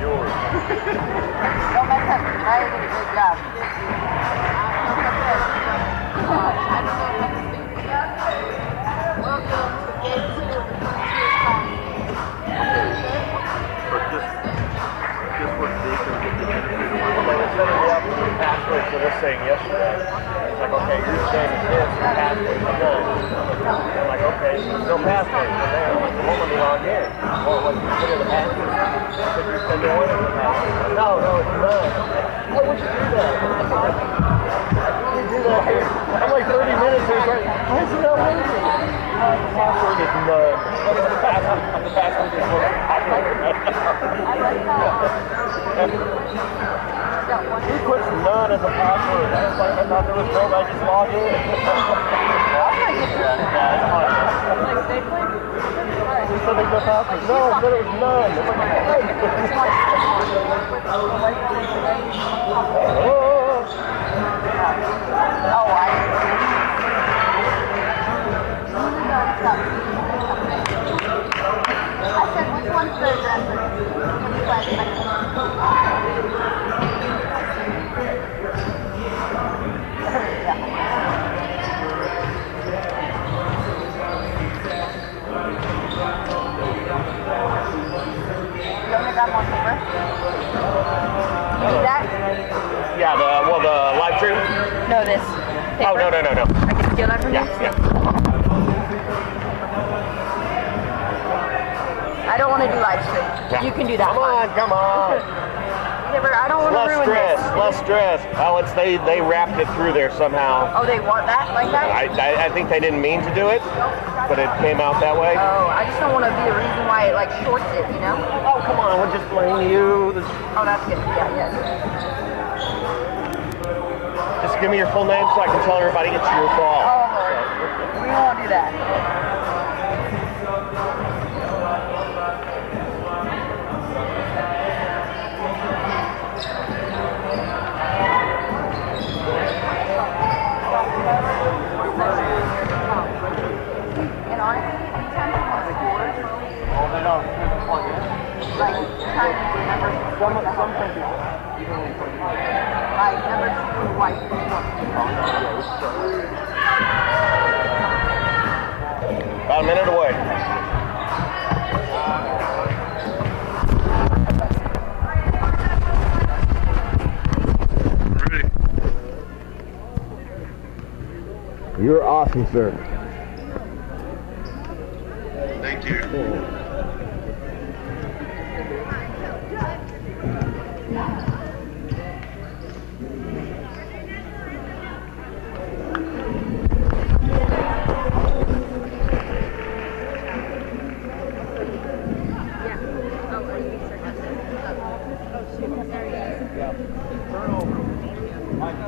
Yours. Don't mess up. I did a good job. Welcome to Gate 2 of the Frontier Colony. Or just what they can get the benefit of. Well, they were setting me up with the password for this thing yesterday. It's like, okay, your name is this, your password is this. I'm like, okay, no password. So then, the moment we log in, well, what you put in the password? Could you send me one of the password? No, it's none. Why would you do that? You do that here. I'm like 30 minutes here, like, why is it not working? The password is none. The password is what he puts none as a password. I was like, I thought there was no, I just log in. He said there's no password. No, I said it was none. I'm like, I said, which one's the dresser? yeah, the live stream? No, this. Paper. Oh, no. I can steal that from you? Yeah. I don't want to do live stream. Yeah. You can do that. Come on. Yeah, but I don't want to ruin this. Less stress. Oh, they wrapped it through there somehow. Oh, they want that like that? I think they didn't mean to do it, but it came out that way. Oh, I just don't want to be the reason why it like shorts it, you know? Oh, come on, we'll just blame you. Oh, that's good. Yeah. Just give me your full name so I can tell everybody it's your fault. Oh, Lord. We won't do that. And on it, Oh, they don't plug in. like, trying to remember. Some countries. Like, number 2, white. About a minute away. You're awesome, sir. Thank you.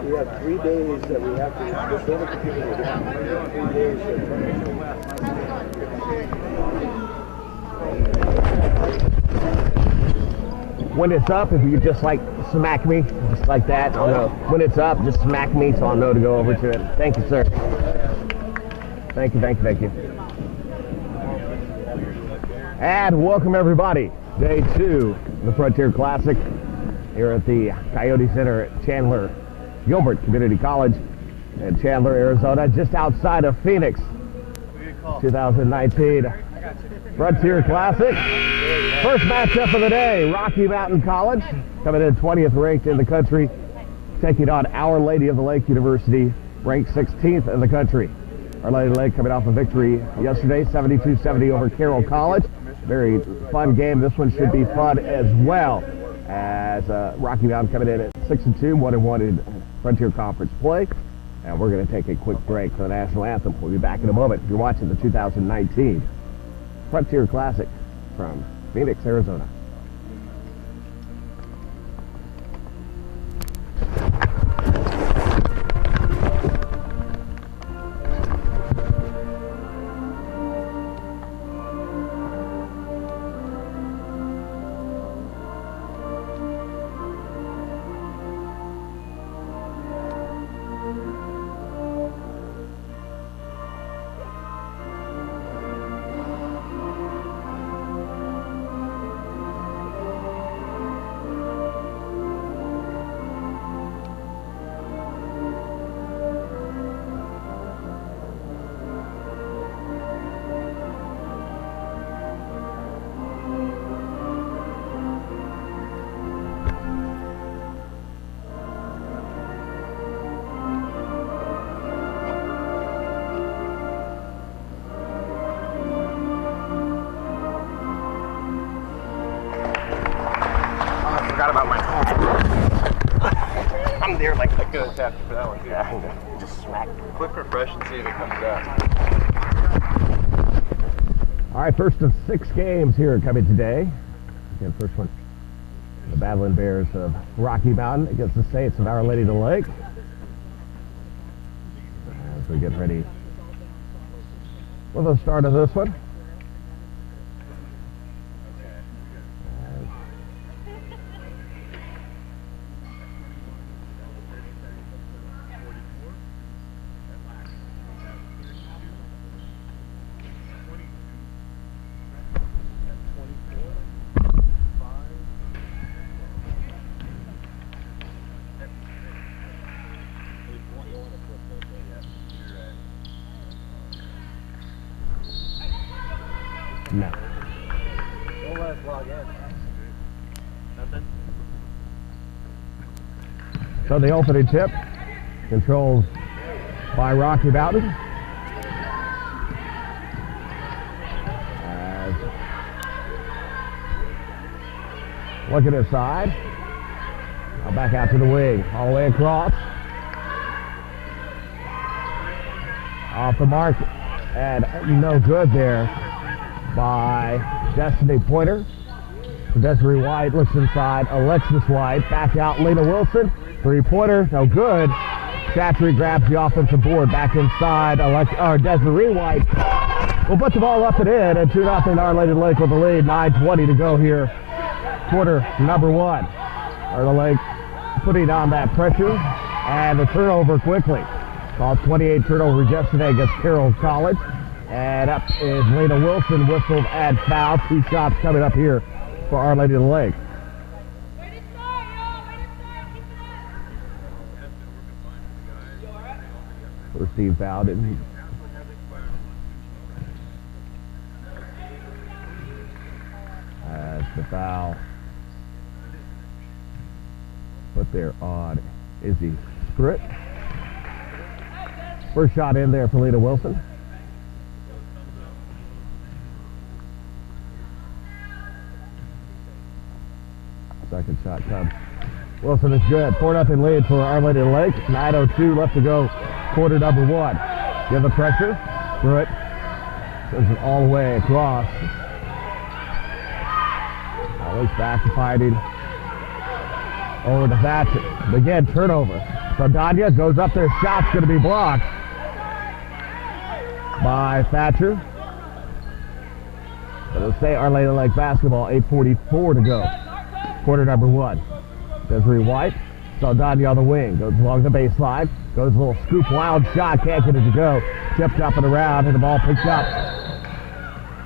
We have 3 days that we have to just over the computer. We have 3 days when it's up, if you could just like smack me, just like that, I'll know. When it's up, just smack me so I'll know to go over to it. Thank you, sir. Thank you. And welcome everybody. Day 2 of the Frontier Classic here at the Coyote Center at Chandler Gilbert Community College in Chandler, Arizona, just outside of Phoenix. 2019 Frontier Classic. First matchup of the day, Rocky Mountain College, coming in 20th ranked in the country, taking on Our Lady of the Lake University, ranked 16th in the country. Our Lady of the Lake coming off a victory yesterday, 72-70 over Carroll College. Very fun game. This one should be fun as well, as Rocky Mountain coming in at 6-2, 1-1 in Frontier Conference play. And we're going to take a quick break for the national anthem. We'll be back in a moment. You're watching the 2019 Frontier Classic from Phoenix, Arizona. hung there like I could have tapped you for that one too. yeah, just smacked. Quick refresh and see if it comes out. All right, first of 6 games here coming today. Again, first one, the Battling Bears of Rocky Mountain against the Saints of Our Lady of the Lake. As we get ready for the start of this one. No. Don't let us log in. Nothing? So the opening tip, controlled by Rocky Mountain. Looking inside. Now back out to the wing, all the way across. Off the mark, and no good there by Destiny Pointer. Desiree White looks inside. Alexis White back out. Lena Wilson, 3-pointer, no good. Chatry grabs the offensive board back inside. Desiree White will put the ball up and in, and 2-0 Our Lady of the Lake with the lead. 9:20 to go here. Quarter number 1. Our Lady of the Lake putting on that pressure, and the turnover quickly. Called 28 turnovers yesterday against Carroll College. And up is Lena Wilson, whistled and fouled. 2 shots coming up here for Our Lady of the Lake. First team fouled. As the foul put there on Izzy Spruitt. First shot in there for Lena Wilson. Second shot comes. Wilson is good. 4-0 lead for Our Lady of the Lake. 9:02 left to go. Quarter number 1. Give the pressure. Spruitt sends it all the way across. Now looks back to fighting over to Thatcher. Again, turnover. Saldana goes up there. Shot's going to be blocked by Thatcher. But it'll stay Our Lady of the Lake basketball. 8:44 to go. Quarter number 1. Desiree White. Saldana on the wing. Goes along the baseline. Goes a little scoop wild shot. Can't get it to go. Tipped up and around. And the ball picked up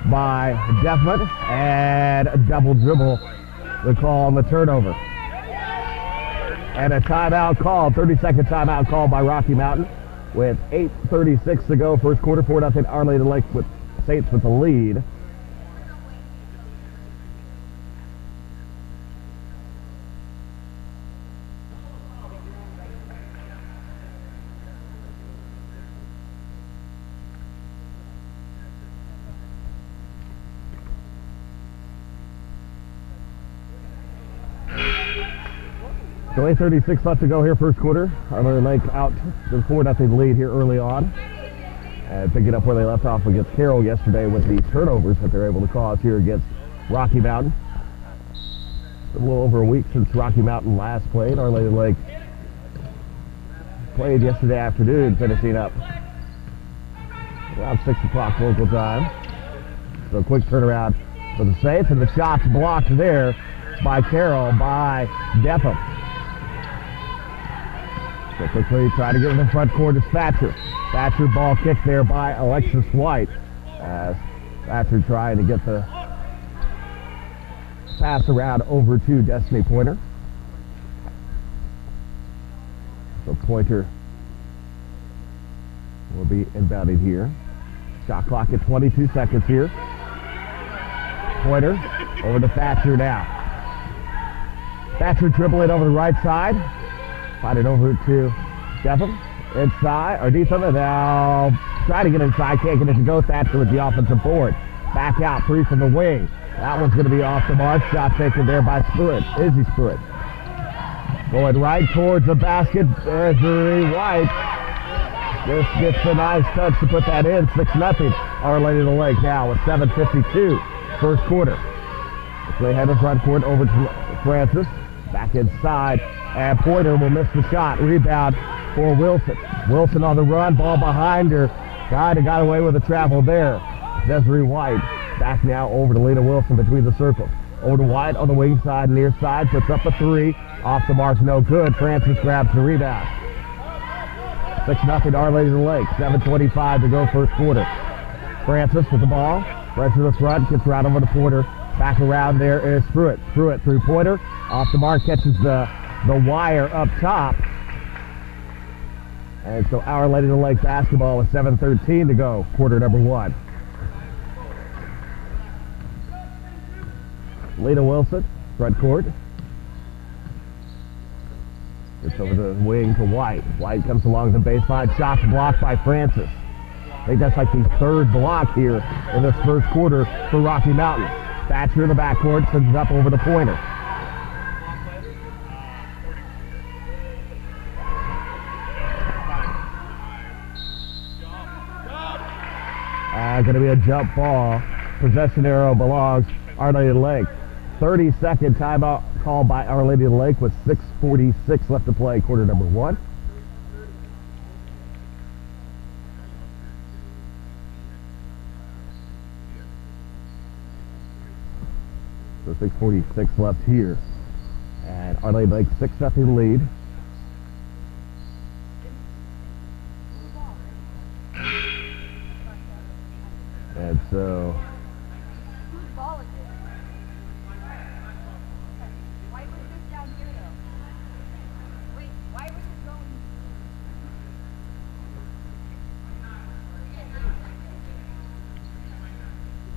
by Defman. And a double dribble. The call on the turnover. And a timeout called. 30-second timeout called by Rocky Mountain. With 8:36 to go. First quarter. 4-0 Our Lady of the Lake with Saints with the lead. So 8:36 left to go here, first quarter. Our Lady of the Lake out to the 4-0 lead here early on. And picking up where they left off against Carroll yesterday with the turnovers that they're able to cause here against Rocky Mountain. A little over a week since Rocky Mountain last played. Our Lady of the Lake played yesterday afternoon, finishing up around 6 o'clock local time. So a quick turnaround for the Saints, and the shot's blocked there by Carroll, by Defham. So quickly try to get in the front court is Thatcher. Thatcher ball kicked there by Alexis White. As Thatcher trying to get the pass around over to Destiny Pointer. So Pointer will be inbounded here. Shot clock at 22 seconds here. Pointer over to Thatcher now. Thatcher dribbling over the right side. Find it over to Defham. Inside, or Defham, and now trying to get inside, can't get it to go. Thatcher with the offensive board. Back out, 3 from the wing. That one's going to be off the mark. Shot taken there by Spruitt, Izzy Spruitt. Going right towards the basket. Desiree White just gets a nice touch to put that in. 6-0. Our Lady of the Lake now with 7:52 first quarter. They head to front court over to Francis. Back inside. And Pointer will miss the shot. Rebound for Wilson. Wilson on the run. Ball behind her. Guy that got away with the travel there. Desiree White back now over to Lena Wilson between the circles. Over to White on the wing side, near side. Puts up a three. Off the mark, no good. Francis grabs the rebound. 6-0 Our Lady of the Lake. 7:25 to go first quarter. Francis with the ball. Right to the front. Gets right over to Pointer. Back around there is Pruitt. Pruitt through Pointer. Off the mark, catches the wire up top. And so Our Lady of the Lake basketball with 7:13 to go, quarter number one. Lena Wilson, front court. It's over the wing to White. White comes along the baseline. Shots blocked by Francis. I think that's like the third block here in this first quarter for Rocky Mountain. Thatcher in the backcourt, sends it up over the Pointer. Going to be a jump ball. Possession arrow belongs Our Lady of the Lake. 30-second timeout called by Our Lady of the Lake with 6:46 left to play, quarter number one. So 6:46 left here. And Our Lady of the Lake 6-0 lead. And so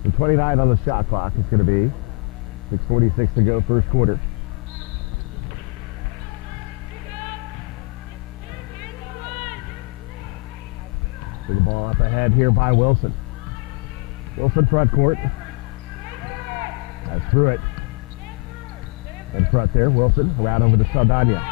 the 29 on the shot clock is going to be 6:46 to go first quarter. So the ball up ahead here by Wilson. Wilson front court. That's Pruitt. In front there, Wilson around over to Saldana.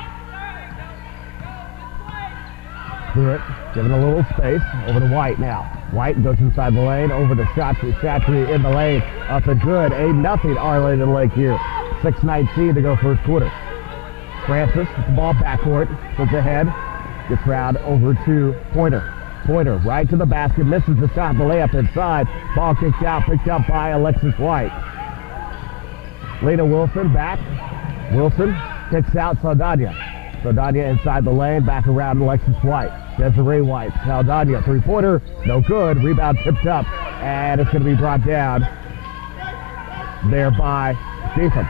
Pruitt giving a little space over to White now. White goes inside the lane over to Chatry. Chatry in the lane. Up and good. 8-0 Our Lady of the Lake here. 6:19 to go first quarter. Francis with the ball backcourt. Puts ahead. Gets round over to Pointer. Pointer right to the basket. Misses the shot. The layup inside. Ball kicked out. Picked up by Alexis White. Lena Wilson back. Wilson kicks out Saldana. Saldana inside the lane. Back around Alexis White. Desiree White. Saldana three-pointer. No good. Rebound tipped up. And it's going to be brought down there by Stephen.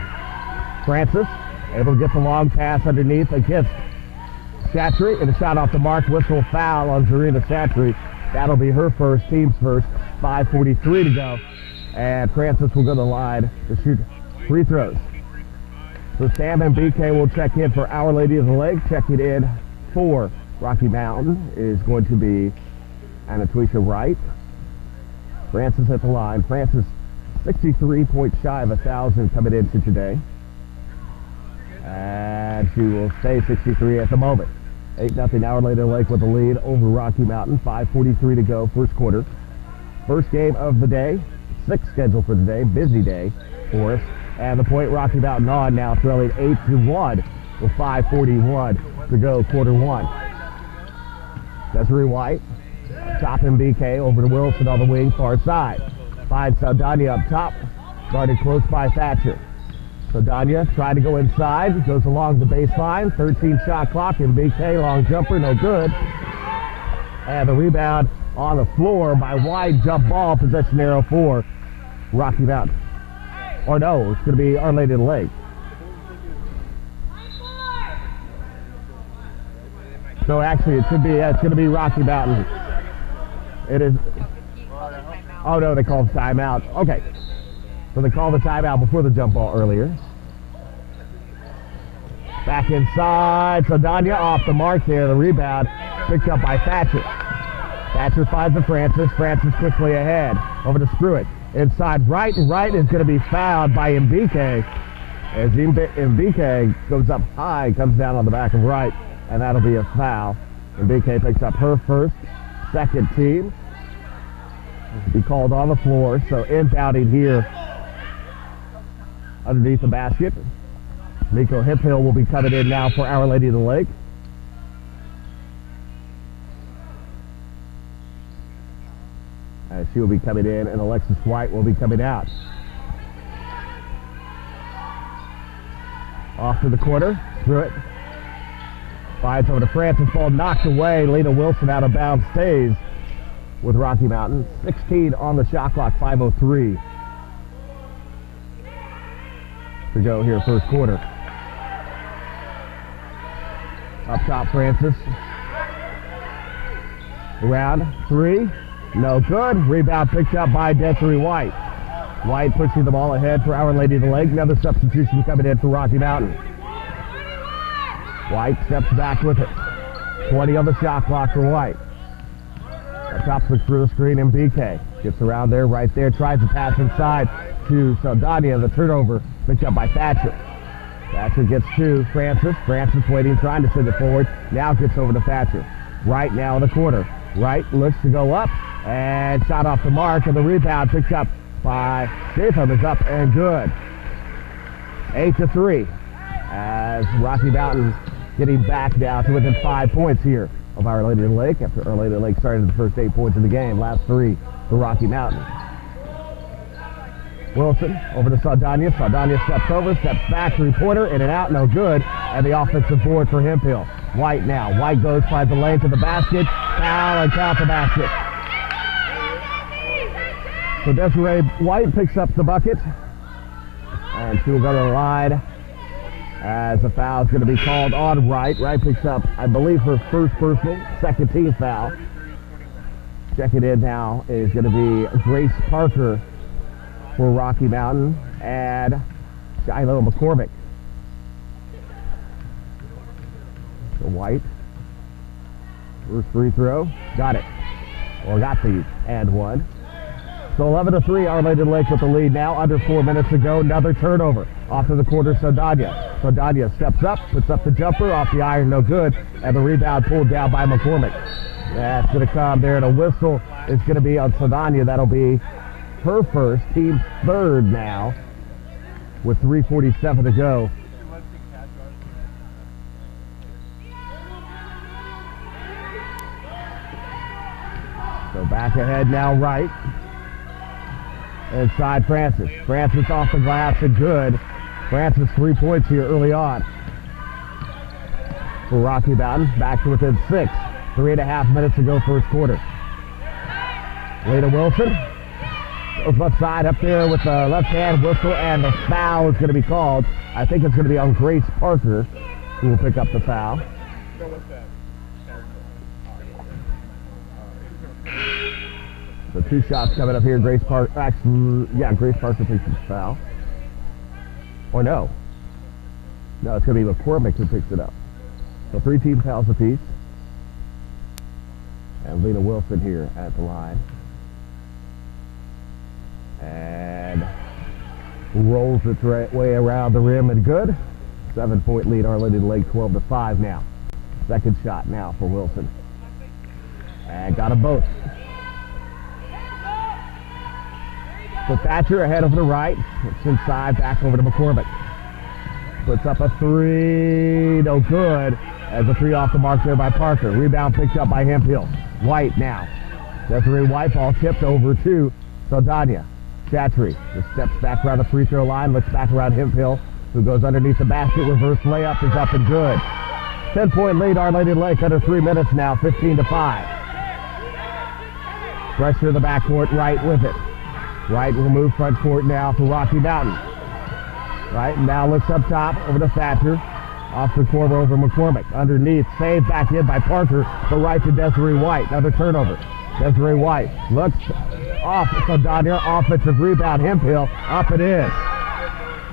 Francis able to get the long pass underneath against Chatry, and a shot off the mark. Whistle foul on Zarina Chatry. That'll be her first, team's first. 5:43 to go. And Francis will go to the line to shoot free throws. So Sam and BK will check in for Our Lady of the Lake. Checking in for Rocky Mountain is going to be Anatwisha Wright. Francis at the line. Francis 63 points shy of 1,000 coming into today. And she will stay 63 at the moment. 8-0 Our Lady of the Lake with the lead over Rocky Mountain. 5:43 to go, first quarter. First game of the day. 6 scheduled for today. Busy day for us. And the Point Rocky Mountain on now, trailing 8-1 with 5:41 to go, quarter one. Desiree White, chopping BK over to Wilson on the wing, far side. Finds Saldana up top, guarded close by Thatcher. Saldana tried to go inside, goes along the baseline, 13 shot clock, and BK long jumper, no good. And the rebound on the floor by White, jump ball, possession arrow for Rocky Mountain. Or no, it's going to be Our Lady of the Lake. So actually it should be, it's going to be Rocky Mountain. It is, oh no, they called timeout. Okay, so they called the timeout before the jump ball earlier. Back inside, Saldana off the mark there, the rebound picked up by Thatcher. Thatcher finds the Francis. Francis quickly ahead, over to Pruitt. Inside right, and right is going to be fouled by Mbike. As MBK goes up high, comes down on the back of right, and that'll be a foul. MBK picks up her first, second team. Be called on the floor, so inbounding here underneath the basket. Nico Hiphill will be coming in now for Our Lady of the Lake. As she will be coming in, and Alexis White will be coming out. Off to the corner, through it. Finds over to Francis, ball knocked away. Lena Wilson out of bounds, stays with Rocky Mountain. 16 on the shot clock, 5:03 to go here first quarter. Up top, Francis. Around three, no good. Rebound picked up by Desiree White. White pushing the ball ahead for Our Lady of the Lake. Another substitution coming in for Rocky Mountain. White steps back with it. 20 on the shot clock for White. Up top, switch through the screen, and BK gets around there, right there, tries to pass inside to Saldana. The turnover picked up by Thatcher. Thatcher gets to Francis. Francis waiting, trying to send it forward. Now gets over to Thatcher. Right now in the corner. Right looks to go up, and shot off the mark, and the rebound picked up by Statham is up and good. 8-3 as Rocky Mountain getting back now to within 5 points here of Our Lady of the Lake after Our Lady of the Lake started the first 8 points of the game. Last 3 for Rocky Mountain. Wilson over to Saldana. Saldana steps over, steps back, three-pointer, in and out, no good. And the offensive board for Hemphill. White now. White goes, finds the lane to the basket. Foul and count the basket. So Desiree White picks up the bucket. And she will go to the line as the foul is going to be called on Wright. Wright picks up, I believe, her first personal, second team foul. Checking in now is going to be Grace Parker for Rocky Mountain and Shiloh McCormick. So White, first free throw, got it, or got the and one. So 11-3, Our Lady of the Lake with the lead now, under 4 minutes to go. Another turnover off to the corner, Saldana. Saldana steps up, puts up the jumper, off the iron, no good, and the rebound pulled down by McCormick. That's going to come there, and a whistle is going to be on Saldana. That'll be her first, team's third now, with 3:47 to go. So back ahead now, Wright. Inside Francis. Francis off the glass and good. Francis 3 points here early on. For Rocky Mountain, back to within 6. 3.5 minutes to go first quarter. Lena Wilson goes left side up there with the left hand whistle, and the foul is going to be called. I think it's going to be on Grace Parker, who will pick up the foul. So 2 shots coming up here. Grace Parker, actually, yeah, Grace Parker picks up the foul. Or no. No, it's going to be McCormick who picks it up. So 3 team fouls apiece. And Lena Wilson here at the line. And rolls its way around the rim and good. 7-point lead, Our Lady of the Lake, 12-5 now. Second shot now for Wilson. And got them both. So Thatcher ahead over the right. It's inside, back over to McCormick. Puts up a 3, no good. As a 3 off the mark there by Parker. Rebound picked up by Hemphill. White now. Desiree White, ball tipped over to Saldana. Chatry just steps back around the free throw line, looks back around Hemphill, who goes underneath the basket. Reverse layup is up and good. 10-point lead, Our Lady of the Lake, under 3 minutes now, 15-5. Pressure in the backcourt, Wright with it. Wright will move front court now for Rocky Mountain. Right, now looks up top over to Thatcher. Off the corner over McCormick. Underneath, saved back in by Parker, but right to Desiree White. Another turnover. Desiree White looks off Saldana. Offensive rebound, Hemphill. Up it is.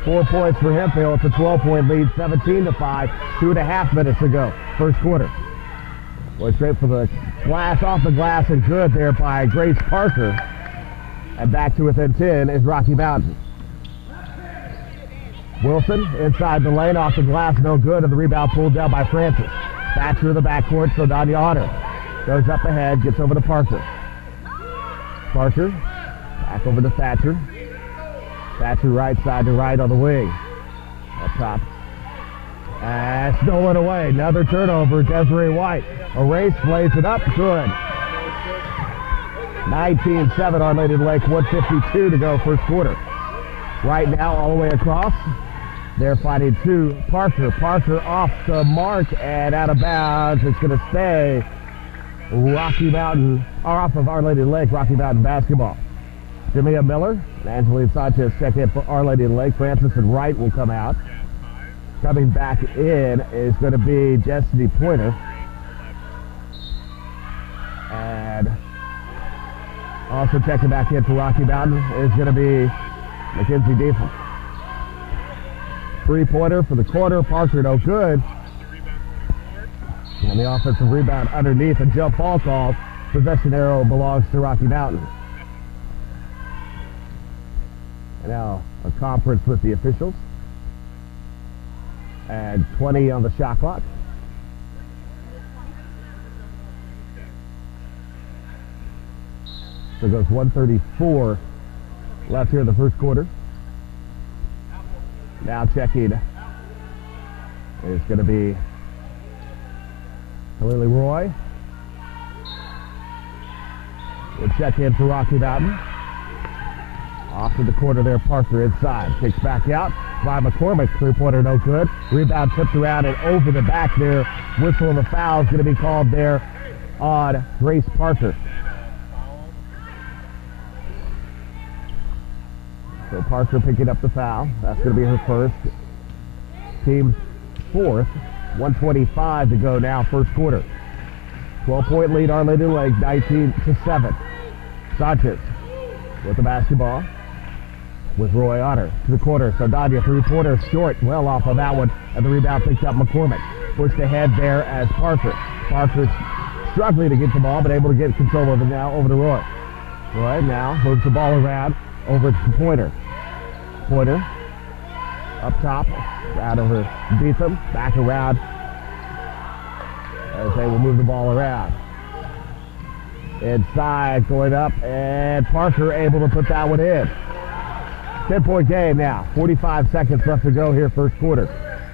4 points for Hemphill. It's a 12-point lead, 17-5. 2.5 minutes to go. First quarter. Boy, straight for the glass, off the glass, and good there by Grace Parker. And back to within 10 is Rocky Mountain. Wilson inside the lane, off the glass, no good, and the rebound pulled down by Francis. Thatcher in the backcourt, so Danya Otter goes up ahead, gets over to Parker. Parker, back over to Thatcher. Thatcher right side to right on the wing. Up top. And stolen away. Another turnover. Desiree White. A race, plays it up. Good. 19-7 Our Lady of the Lake. 1:52 to go first quarter. Right now, all the way across. They're fighting to Parker. Parker off the mark and out of bounds. It's going to stay Rocky Mountain, or off of Our Lady of the Lake, Rocky Mountain basketball. Jamia Miller and Angeline Sanchez check in for Our Lady of the Lake. Francis and Wright will come out. Coming back in is going to be Destiny Pointer. And also checking back in for Rocky Mountain is going to be Mackenzie Deason. Three-pointer for the quarter. Parker no good. And the offensive rebound underneath, and Joe Paul calls. Possession arrow belongs to Rocky Mountain. And now a conference with the officials. And 20 on the shot clock. So it goes 1:34 left here in the first quarter. Now checking is going to be Lily Roy. We'll check in for Rocky Mountain. Off to the corner there, Parker inside. Kicks back out by McCormick. Three-pointer no good. Rebound tipped around and over the back there. Whistle and the foul is going to be called there on Grace Parker. So Parker picking up the foul. That's going to be her first. Team's fourth. 1:25 to go now, first quarter. 12-point lead, Our Lady of the Lake, 19-7. Sanchez with the basketball with Roy Otter to the corner. Sardania three-pointer short, well off of that one, and the rebound picked up McCormick. Pushed ahead there as Parker. Parker's struggling to get the ball, but able to get control of it now over to Roy. Roy now moves the ball around over to Pointer. Pointer up top, out over Beetham, back around as they will move the ball around. Inside, going up, and Parker able to put that one in. 10-point game now. 45 seconds left to go here, first quarter.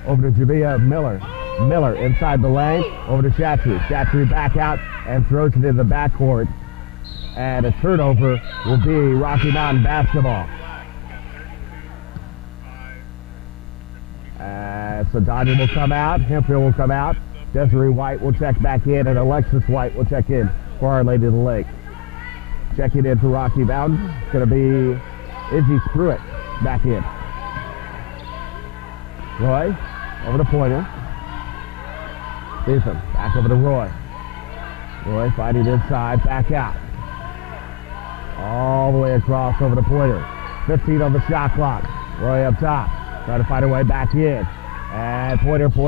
Over to Jamia Miller. Miller inside the lane, over to Chatry. Chatry back out and throws it in the backcourt. And a turnover will be Rocky Mountain basketball. So Dodger will come out, Hemphill will come out, Desiree White will check back in, and Alexis White will check in for Our Lady of the Lake. Checking in for Rocky Mountain, it's going to be Izzy Spruitt back in. Roy, over to Pointer. Beetham, back over to Roy. Roy fighting inside, back out. All the way across over to Pointer. 15 on the shot clock. Roy up top. Trying to find her way back in. And Pointer's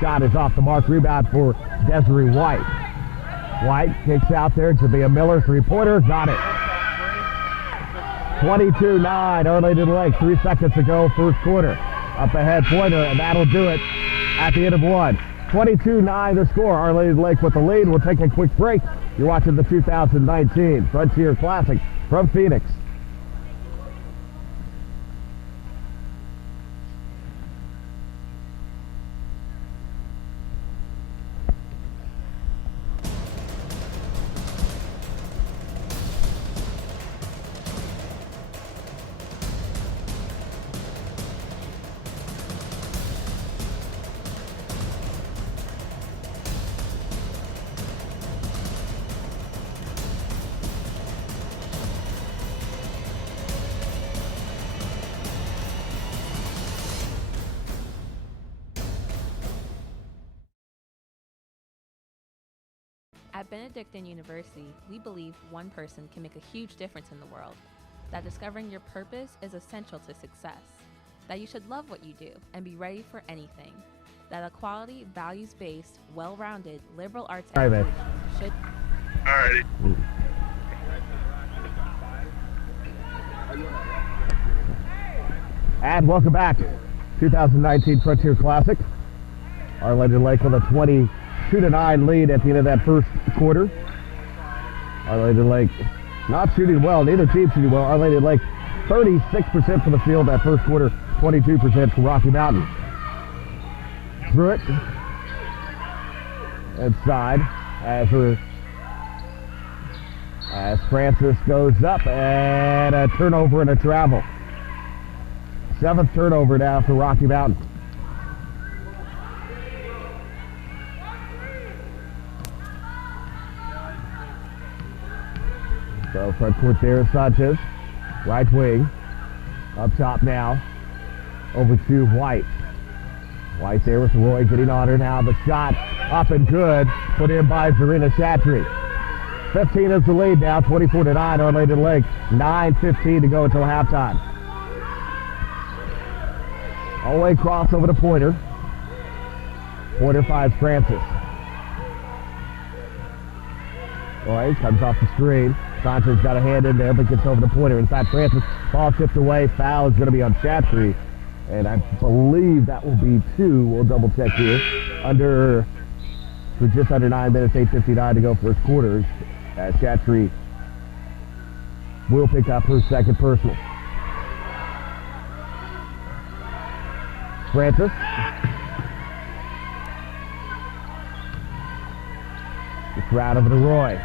shot is off the mark. Rebound for Desiree White. White kicks out there to be a Miller. Three-pointer. Got it. 22-9. Our Lady of the Lake. 3 seconds to go. First quarter. Up ahead Pointer. And that'll do it at the end of one. 22-9 the score. Our Lady of the Lake with the lead. We'll take a quick break. You're watching the 2019 Frontier Classic from Phoenix. At Benedictine University, we believe one person can make a huge difference in the world, that discovering your purpose is essential to success, that you should love what you do and be ready for anything, that a quality, values-based, well-rounded, liberal arts education should... Alrighty. And welcome back. 2019 Frontier Classic. Our Lady Lake with a 22-9 lead at the end of that first quarter. Our Lady Lake not shooting well. Neither team shooting well. Our Lady Lake 36% from the field that first quarter, 22% from Rocky Mountain. Through it. Inside as Francis goes up, and a turnover and a travel. 7th turnover now for Rocky Mountain. So front court there, Sanchez, right wing, up top now, over to White. White there with Roy getting on her now. The shot up and good, put in by Zarina Chatry. 15 is the lead now, 24-9, Our Lady Lake. 9:15 to go until halftime. All the way across over to Pointer. Pointer finds Francis. Roy comes off the screen. Sanchez got a hand in there, but gets over to Pointer. Inside Francis, ball tipped away. Foul is going to be on Chatry. And I believe that will be 2. We'll double check here. For just under 9 minutes, 8:59 to go first quarter. As Chatry will pick up her second personal. Francis. It's right over to Roy.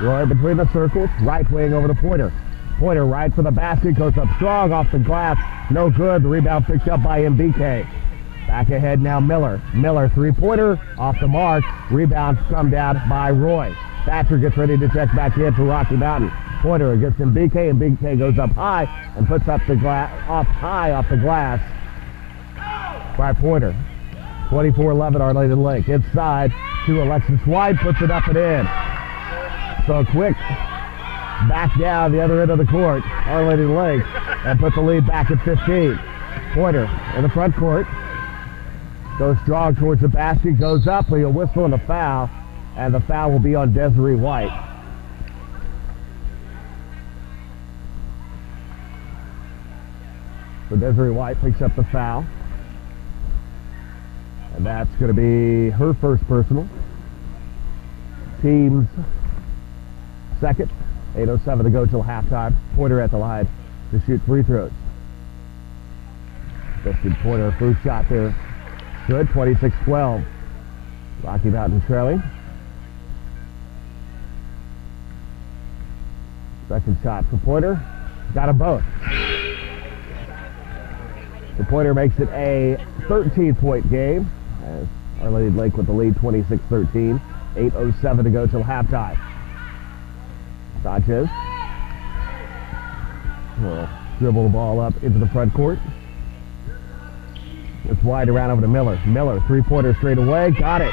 Roy between the circles, right wing over to Pointer. Pointer right for the basket, goes up strong off the glass. No good. The rebound picked up by MBK. Back ahead now, Miller. Miller, three-pointer, off the mark. Rebound come down by Roy. Thatcher gets ready to check back in for Rocky Mountain. Pointer against MBK, and MBK goes up high and puts up the glass, off the glass by Pointer. 24-11, Our Lady Lake. Inside to Alexis White, puts it up and in. So quick back down the other end of the court, Our Lady Lake, and put the lead back at 15. Pointer in the front court. Goes strong towards the basket, goes up, he'll whistle and a foul, and the foul will be on Desiree White. So Desiree White picks up the foul, and that's going to be her first personal. Team's second. 8:07 to go till halftime. Pointer at the line to shoot free throws. Justin Pointer, first shot there. Good, 26-12. Rocky Mountain trailing. Second shot for Pointer. Got them both. The Pointer makes it a 13-point game. As Our Lady Lake with the lead, 26-13. 8:07 to go till halftime. Sanchez will dribble the ball up into the front court. It's wide around over to Miller. Miller, three-pointer straight away. Got it.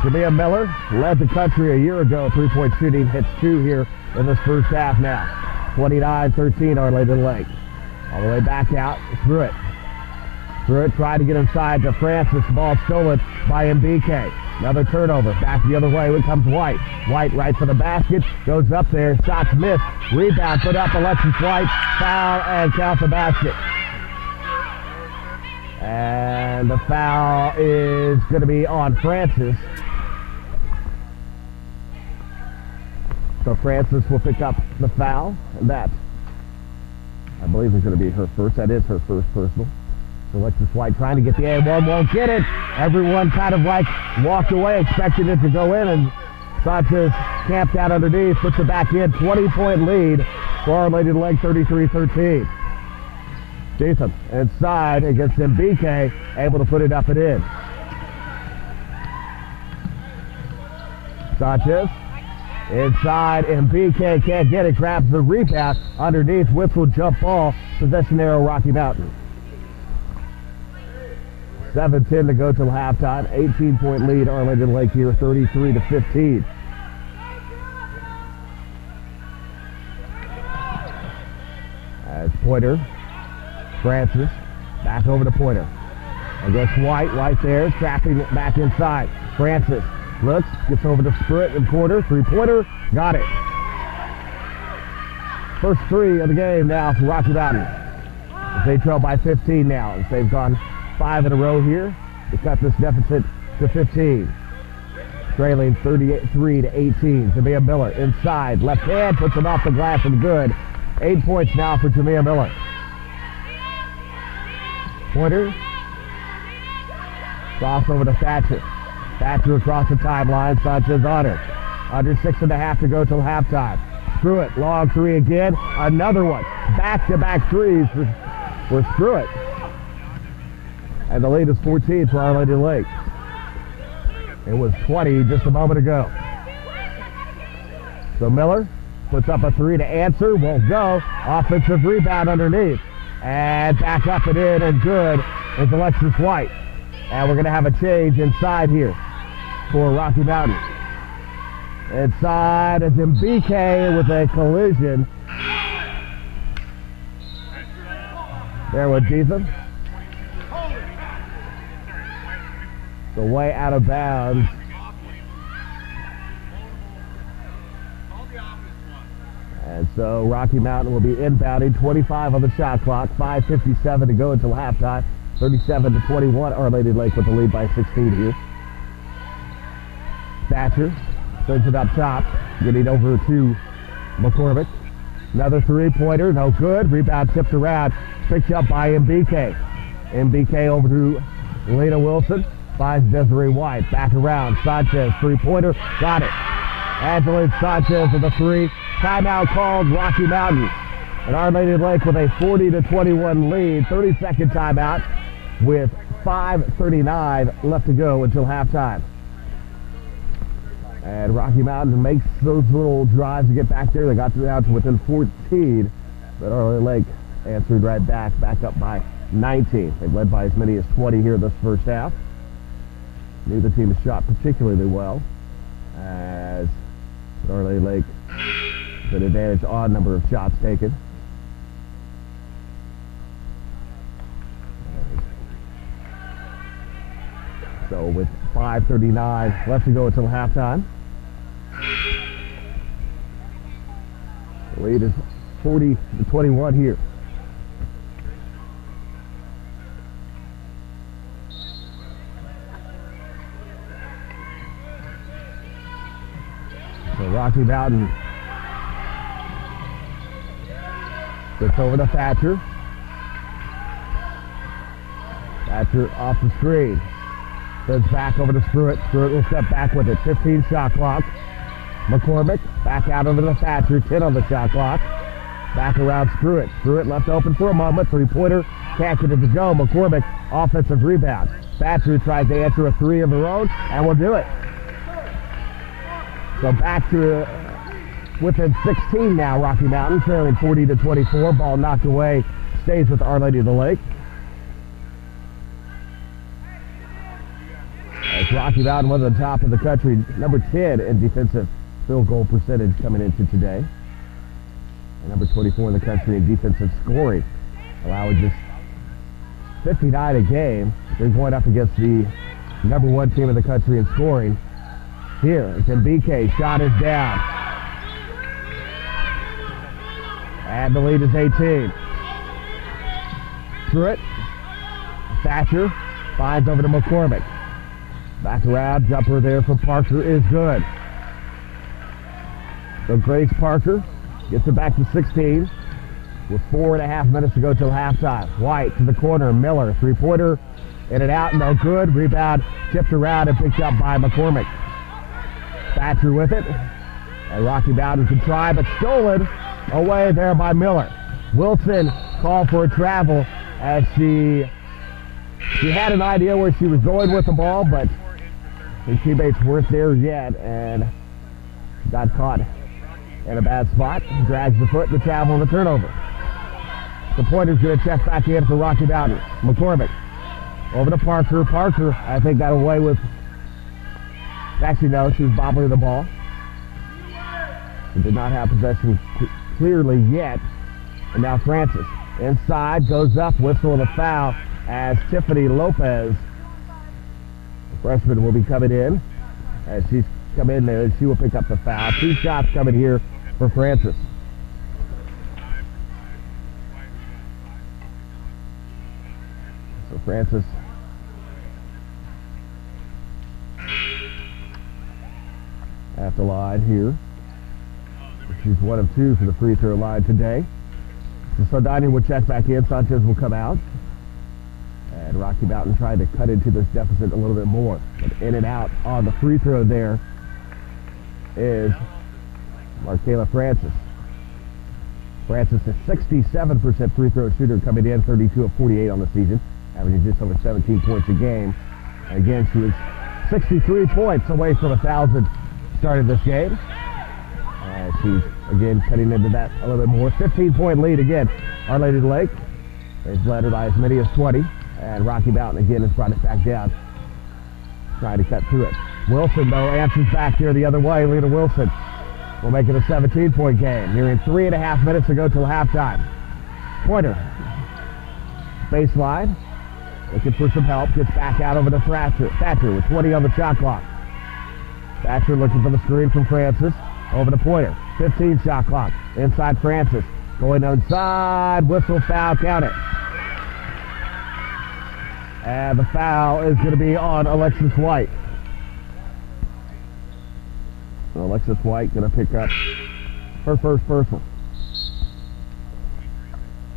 Jamia Miller led the country a year ago. Three-point shooting, hits 2 here in this first half now. 29-13, Our Lady Lake. All the way back out, through it. Through it, tried to get inside to Francis. Ball stolen by MBK. Another turnover. Back the other way. Here comes White. White right for the basket. Goes up there. Shots missed. Rebound put up. Alexis White. Foul and count the basket. And the foul is going to be on Francis. So Francis will pick up the foul. And that, I believe, is going to be her first. That is her first personal. So Alexis White trying to get the A1, won't get it. Everyone kind of like walked away, expecting it to go in, and Sanchez camped out underneath, puts it back in. 20-point lead for Our Lady Lake, 33-13. Jason inside against MBK, able to put it up and in. Sanchez inside, MBK can't get it, grabs the rebound underneath, whistle, jump ball, possession arrow, Rocky Mountain. 7:10 to go till halftime. 18-point lead, Our Lady Lake here, 33-15. As Pointer, Francis, back over to Pointer. Against White, White there, trapping it back inside. Francis looks, gets over to Sprint in quarter, three-pointer, got it. First three of the game now for Rocky Mountain. They trail by 15 now. As they've gone 5 in a row here to cut this deficit to 15. Trailing 33 to 18. Jamea Miller inside. Left hand puts it off the glass and good. 8 points now for Jamea Miller. Pointer. Cross over to Thatcher. Thatcher across the timeline. Sanchez on her. Under 6.5 to go till halftime. Stewart, long three again. Another one. Back-to-back threes for Stewart. And the lead is 14 for Our Lady Lake. It was 20 just a moment ago. So Miller puts up a three to answer. Won't go. Offensive rebound underneath. And back up and in and good is Alexis White. And we're going to have a change inside here for Rocky Mountain. Inside is MBK with a collision. There with Ethan. The way out of bounds. And so Rocky Mountain will be inbounding. 25 on the shot clock. 5:57 to go until halftime. 37 to 21. Our Lady Lake with the lead by 16 here. Thatcher sends it up top. Getting over to McCormick. Another three-pointer. No good. Rebound tipped around. Picked up by MBK. MBK over to Lena Wilson. Finds Desiree White. Back around. Sanchez. Three-pointer. Got it. Angeline Sanchez with a three. Timeout called Rocky Mountain. And Our Lady Lake with a 40 to 21 lead. 30-second timeout with 5:39 left to go until halftime. And Rocky Mountain makes those little drives to get back there. They got down to within 14. But Our Lady Lake answered right back up by 19. They've led by as many as 20 here this first half. Neither team has shot particularly well, as Our Lady Lake an advantage odd number of shots taken. So with 5:39 left to go until halftime. The lead is 40 to 21 here. So Rocky Mountain gets over to Thatcher. Thatcher off the screen. Sends back over to Stewart. Stewart will step back with it. 15 shot clock. McCormick back out over to Thatcher. 10 on the shot clock. Back around Stewart. Stewart left open for a moment. Three-pointer. Can't get it to go. McCormick offensive rebound. Thatcher tries to answer a three of her own and will do it. So back to within 16 now, Rocky Mountain, trailing 40 to 24. Ball knocked away, stays with Our Lady of the Lake. As Rocky Mountain was on top of the country, number 10 in defensive field goal percentage coming into today. And number 24 in the country in defensive scoring, allowing just 59 a game. They're going up against the number 1 team in the country in scoring. Here, it's MBK. Shot is down. And the lead is 18. Stewart. Thatcher finds over to McCormick. Back around. Jumper there from Parker is good. So Grace Parker gets it back to 16 with 4.5 minutes to go till halftime. White to the corner. Miller. Three-pointer. In and out. No good. Rebound tipped around and picked up by McCormick. Thatcher with it. And Rocky Mountain can try, but stolen away there by Miller. Wilson called for a travel as she had an idea where she was going with the ball, but her teammates weren't there yet and got caught in a bad spot. Drags the foot, the travel, and the turnover. The pointer's going to check back in for Rocky Mountain. McCormick over to Parker. Parker, I think, got away with... Actually, no, she was bobbling the ball. She did not have possession clearly yet. And now Francis inside, goes up, whistle and a foul as Tiffany Lopez, the freshman, will be coming in. As she's come in there, she will pick up the foul. 2 shots coming here for Francis. Francis at the line here. She's 1 of 2 for the free throw line today. So Saldana will check back in. Sanchez will come out. And Rocky Mountain trying to cut into this deficit a little bit more. But in and out on the free throw there is Markayla Francis. Francis is 67% free throw shooter coming in, 32 of 48 on the season, averaging just over 17 points a game. And again, she was 63 points away from 1,000 starting this game. She's, again, cutting into that a little bit more. 15-point lead again. Our Lady of the Lake is led by as many as 20. And Rocky Mountain, again, has brought it back down, trying to cut through it. Wilson, though, answers back here the other way. Lena Wilson will make it a 17-point game. Nearing 3.5 minutes to go till halftime. Pointer. Baseline. Looking for some help. Gets back out over to Thatcher with 20 on the shot clock. Thatcher looking for the screen from Francis. Over to Pointer. 15 shot clock. Inside Francis. Going inside. Whistle, foul, count it. And the foul is going to be on Alexis White. Alexis White going to pick up her first personal.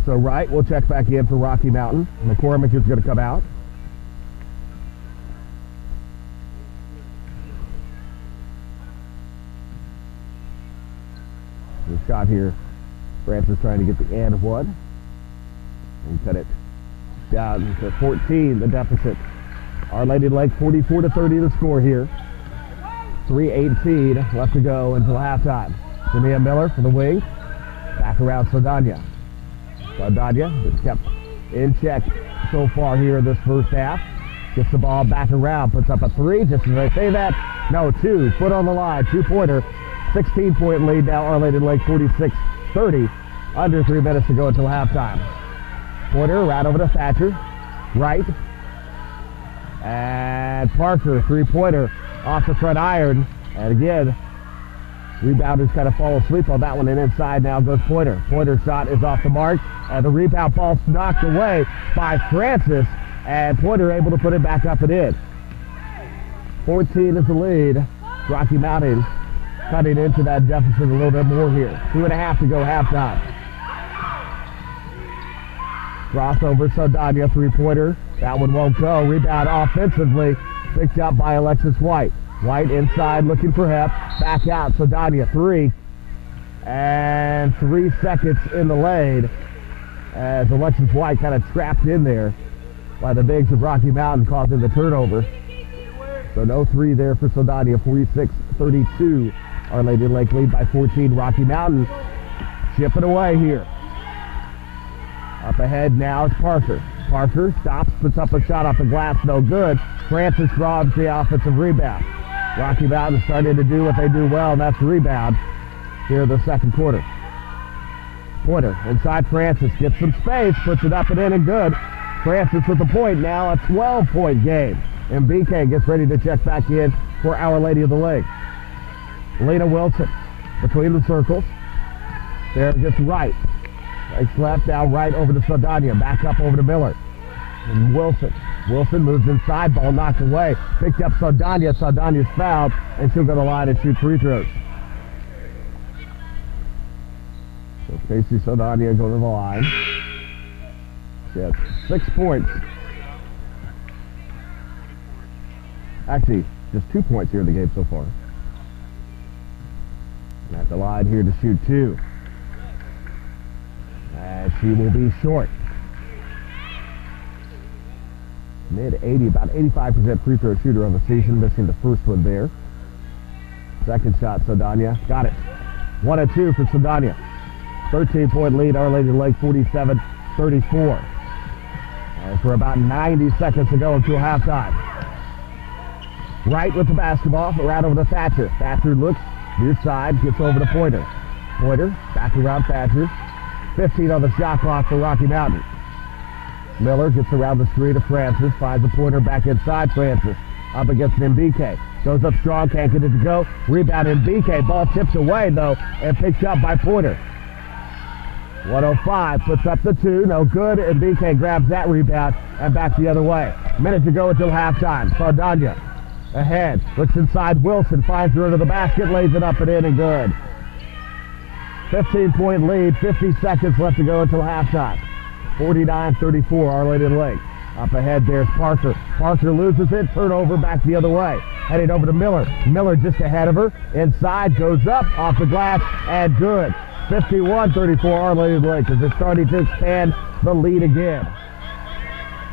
So Wright will check back in for Rocky Mountain. McCormick is going to come out. The shot here. Francis trying to get the and one. And cut it down to 14, the deficit. Our Lady of the Lake 44-30 the score here. 3:18 left to go until halftime. Jamia Miller for the wing. Back around Saldana. Saldana is kept in check so far here in this first half. Gets the ball back around, puts up a three. Just as I say that, no, 2. Foot on the line, 2-pointer. 16-point lead now. Our Lady of the Lake 46-30. Under 3 minutes to go until halftime. Pointer right over to Thatcher. Right. And Parker, 3-pointer off the front iron. And again, rebounders kind of fall asleep on that one. And inside now goes Pointer. Pointer's shot is off the mark. And the rebound ball's knocked away by Francis. And Pointer able to put it back up and in. 14 is the lead. Rocky Mountain cutting into that deficit a little bit more here. 2.5 to go halftime. Crossover, Saldana, 3-pointer. That one won't go. Rebound offensively, picked up by Alexis White. White inside looking for help. Back out, Saldana, 3. And 3 seconds in the lane as Alexis White kind of trapped in there by the bigs of Rocky Mountain, causing the turnover. So no 3 there for Saldana, 46-32. Our Lady of the Lake lead by 14. Rocky Mountain chipping away here. Up ahead now is Parker. Parker stops, puts up a shot off the glass, no good. Francis draws the offensive rebound. Rocky Mountain starting to do what they do well, and that's rebound here in the second quarter. Pointer inside Francis, gets some space, puts it up and in and good. Francis with the point now, a 12-point game. And BK gets ready to check back in for Our Lady of the Lake. Lena Wilson between the circles. There gets right. It's left now right over to Saldana. Back up over to Miller. And Wilson. Wilson moves inside. Ball knocked away. Picked up Saldana. Saldana's fouled. And she'll go to the line and shoot free throws. So Casey Saldana go to the line. She has 6 points. Actually, just 2 points here in the game so far. And at the line here to shoot 2. And she will be short. Mid-80, about 85% free throw shooter on the season, missing the first one there. Second shot, Saldana. Got it. 1 and 2 for Saldana. 13-point lead, Our Lady of the Lake, 47-34. And for about 90 seconds to go until halftime. Right with the basketball, right over to Thatcher. Thatcher looks near side, gets over to Pointer. Pointer, back around Thatcher. 15 on the shot clock for Rocky Mountain. Miller gets around the screen to Francis, finds the Pointer back inside Francis. Up against MBK. Goes up strong, can't get it to go. Rebound MBK, ball tips away though, and picked up by Pointer. 105 puts up the 2, no good, and BK grabs that rebound and back the other way. Minute to go until halftime. Saldana ahead, looks inside. Wilson finds her into the basket, lays it up and in, and good. 15-point lead, 50 seconds left to go until halftime. 49-34, Our Lady of the Lake. Up ahead, there's Parker. Parker loses it, turnover back the other way. Heading over to Miller. Miller just ahead of her. Inside, goes up, off the glass, and good. 51-34, Our Lady of the Lake as they're starting to expand the lead again.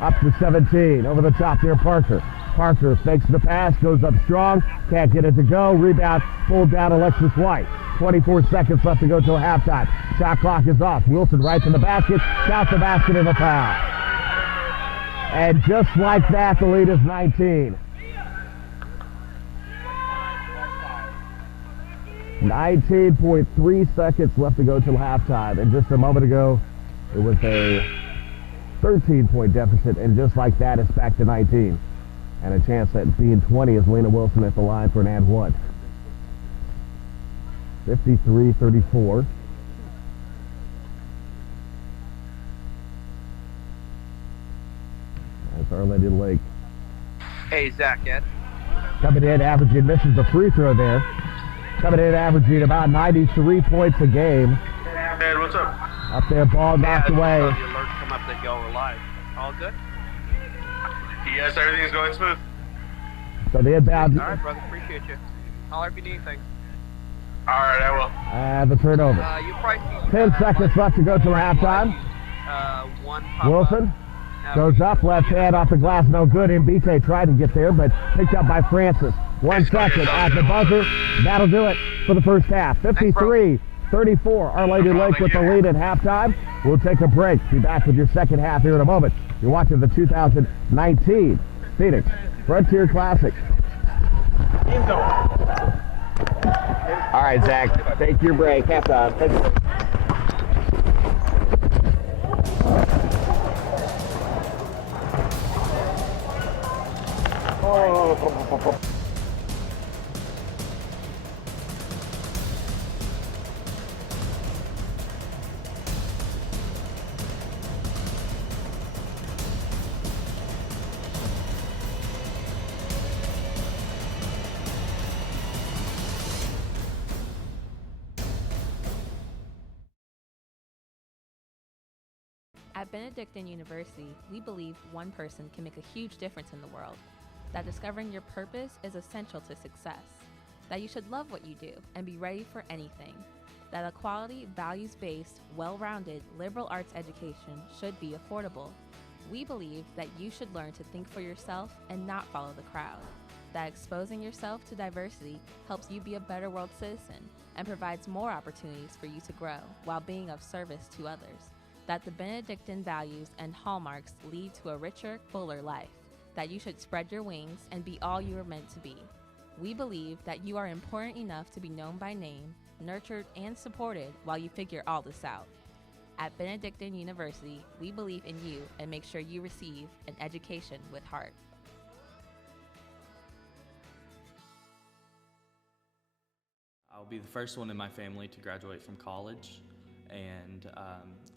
Up to 17, over the top there, Parker. Parker fakes the pass, goes up strong, can't get it to go. Rebound, pulled down Alexis White. 24 seconds left to go till halftime. Shot clock is off. Wilson right to the basket, shot the basket and a foul. And just like that, the lead is 19. 19.3 seconds left to go till halftime. And just a moment ago, it was a 13-point deficit. And just like that, it's back to 19. And a chance at being 20 is Lena Wilson at the line for an and one. 53-34. That's Our Lady of the Lake. Hey, Zach, Ed. Coming in, averaging, misses the free throw there. Coming in, averaging about 93 points a game. Ed, what's up? Up there, ball knocked away. The alert come up that y'all were live. All good? Yes, everything's going smooth. So the inbound. All right, brother. Appreciate you. Holler if you need anything. All right, I will. And the turnover. You probably see 10 seconds left to go till halftime. One pop Wilson goes up, left hand off the glass, no good. MBK tried to get there, but picked up by Francis. 1 second at the buzzer. That'll do it for the first half. 53-34. Our Lady of the Lake with the lead at halftime. We'll take a break. Be back with your second half here in a moment. You're watching the 2019 Phoenix Frontier Classic. All right, Zach, take your break. Halftime. Take a break. At Benedictine University, we believe one person can make a huge difference in the world, that discovering your purpose is essential to success, that you should love what you do and be ready for anything, that a quality, values-based, well-rounded liberal arts education should be affordable. We believe that you should learn to think for yourself and not follow the crowd, that exposing yourself to diversity helps you be a better world citizen and provides more opportunities for you to grow while being of service to others, that the Benedictine values and hallmarks lead to a richer, fuller life, that you should spread your wings and be all you are meant to be. We believe that you are important enough to be known by name, nurtured, and supported while you figure all this out. At Benedictine University, we believe in you and make sure you receive an education with heart. I'll be the first one in my family to graduate from college, and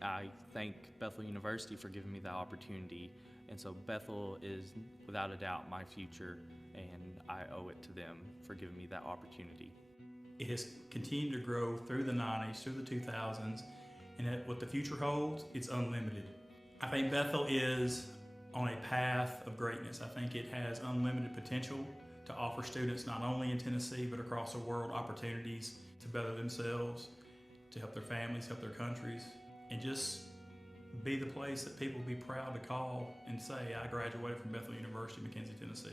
I thank Bethel University for giving me that opportunity. And so Bethel is without a doubt my future, and I owe it to them for giving me that opportunity. It has continued to grow through the 90s, through the 2000s, and what the future holds, it's unlimited. I think Bethel is on a path of greatness. I think it has unlimited potential to offer students not only in Tennessee but across the world opportunities to better themselves, to help their families, help their countries, and just be the place that people will be proud to call and say, I graduated from Bethel University, McKenzie, Tennessee.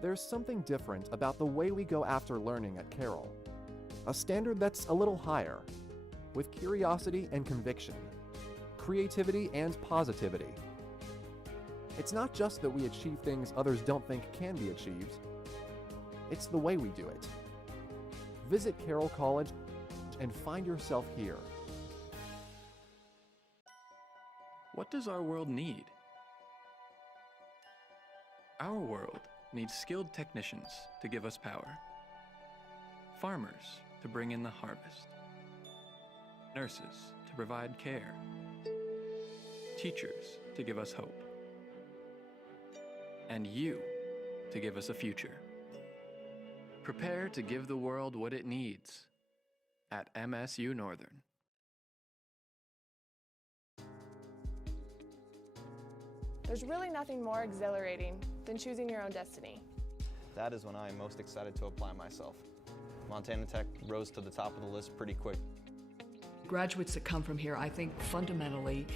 There's something different about the way we go after learning at Carroll. A standard that's a little higher, with curiosity and conviction, creativity and positivity. It's not just that we achieve things others don't think can be achieved, it's the way we do it. Visit Carroll College and find yourself here. What does our world need? Our world needs skilled technicians to give us power, farmers to bring in the harvest, nurses to provide care, teachers to give us hope, and you to give us a future. Prepare to give the world what it needs at MSU Northern. There's really nothing more exhilarating than choosing your own destiny. That is when I am most excited to apply myself. Montana Tech rose to the top of the list pretty quick. Graduates that come from here, I think, fundamentally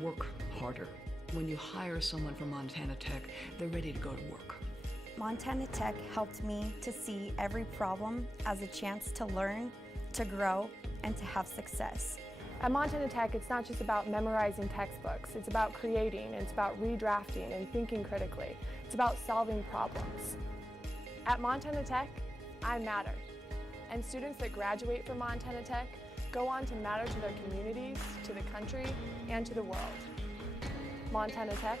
work harder. When you hire someone from Montana Tech, they're ready to go to work. Montana Tech helped me to see every problem as a chance to learn, to grow, and to have success. At Montana Tech, it's not just about memorizing textbooks. It's about creating, it's about redrafting and thinking critically. It's about solving problems. At Montana Tech, I matter. And students that graduate from Montana Tech go on to matter to their communities, to the country, and to the world. Montana Tech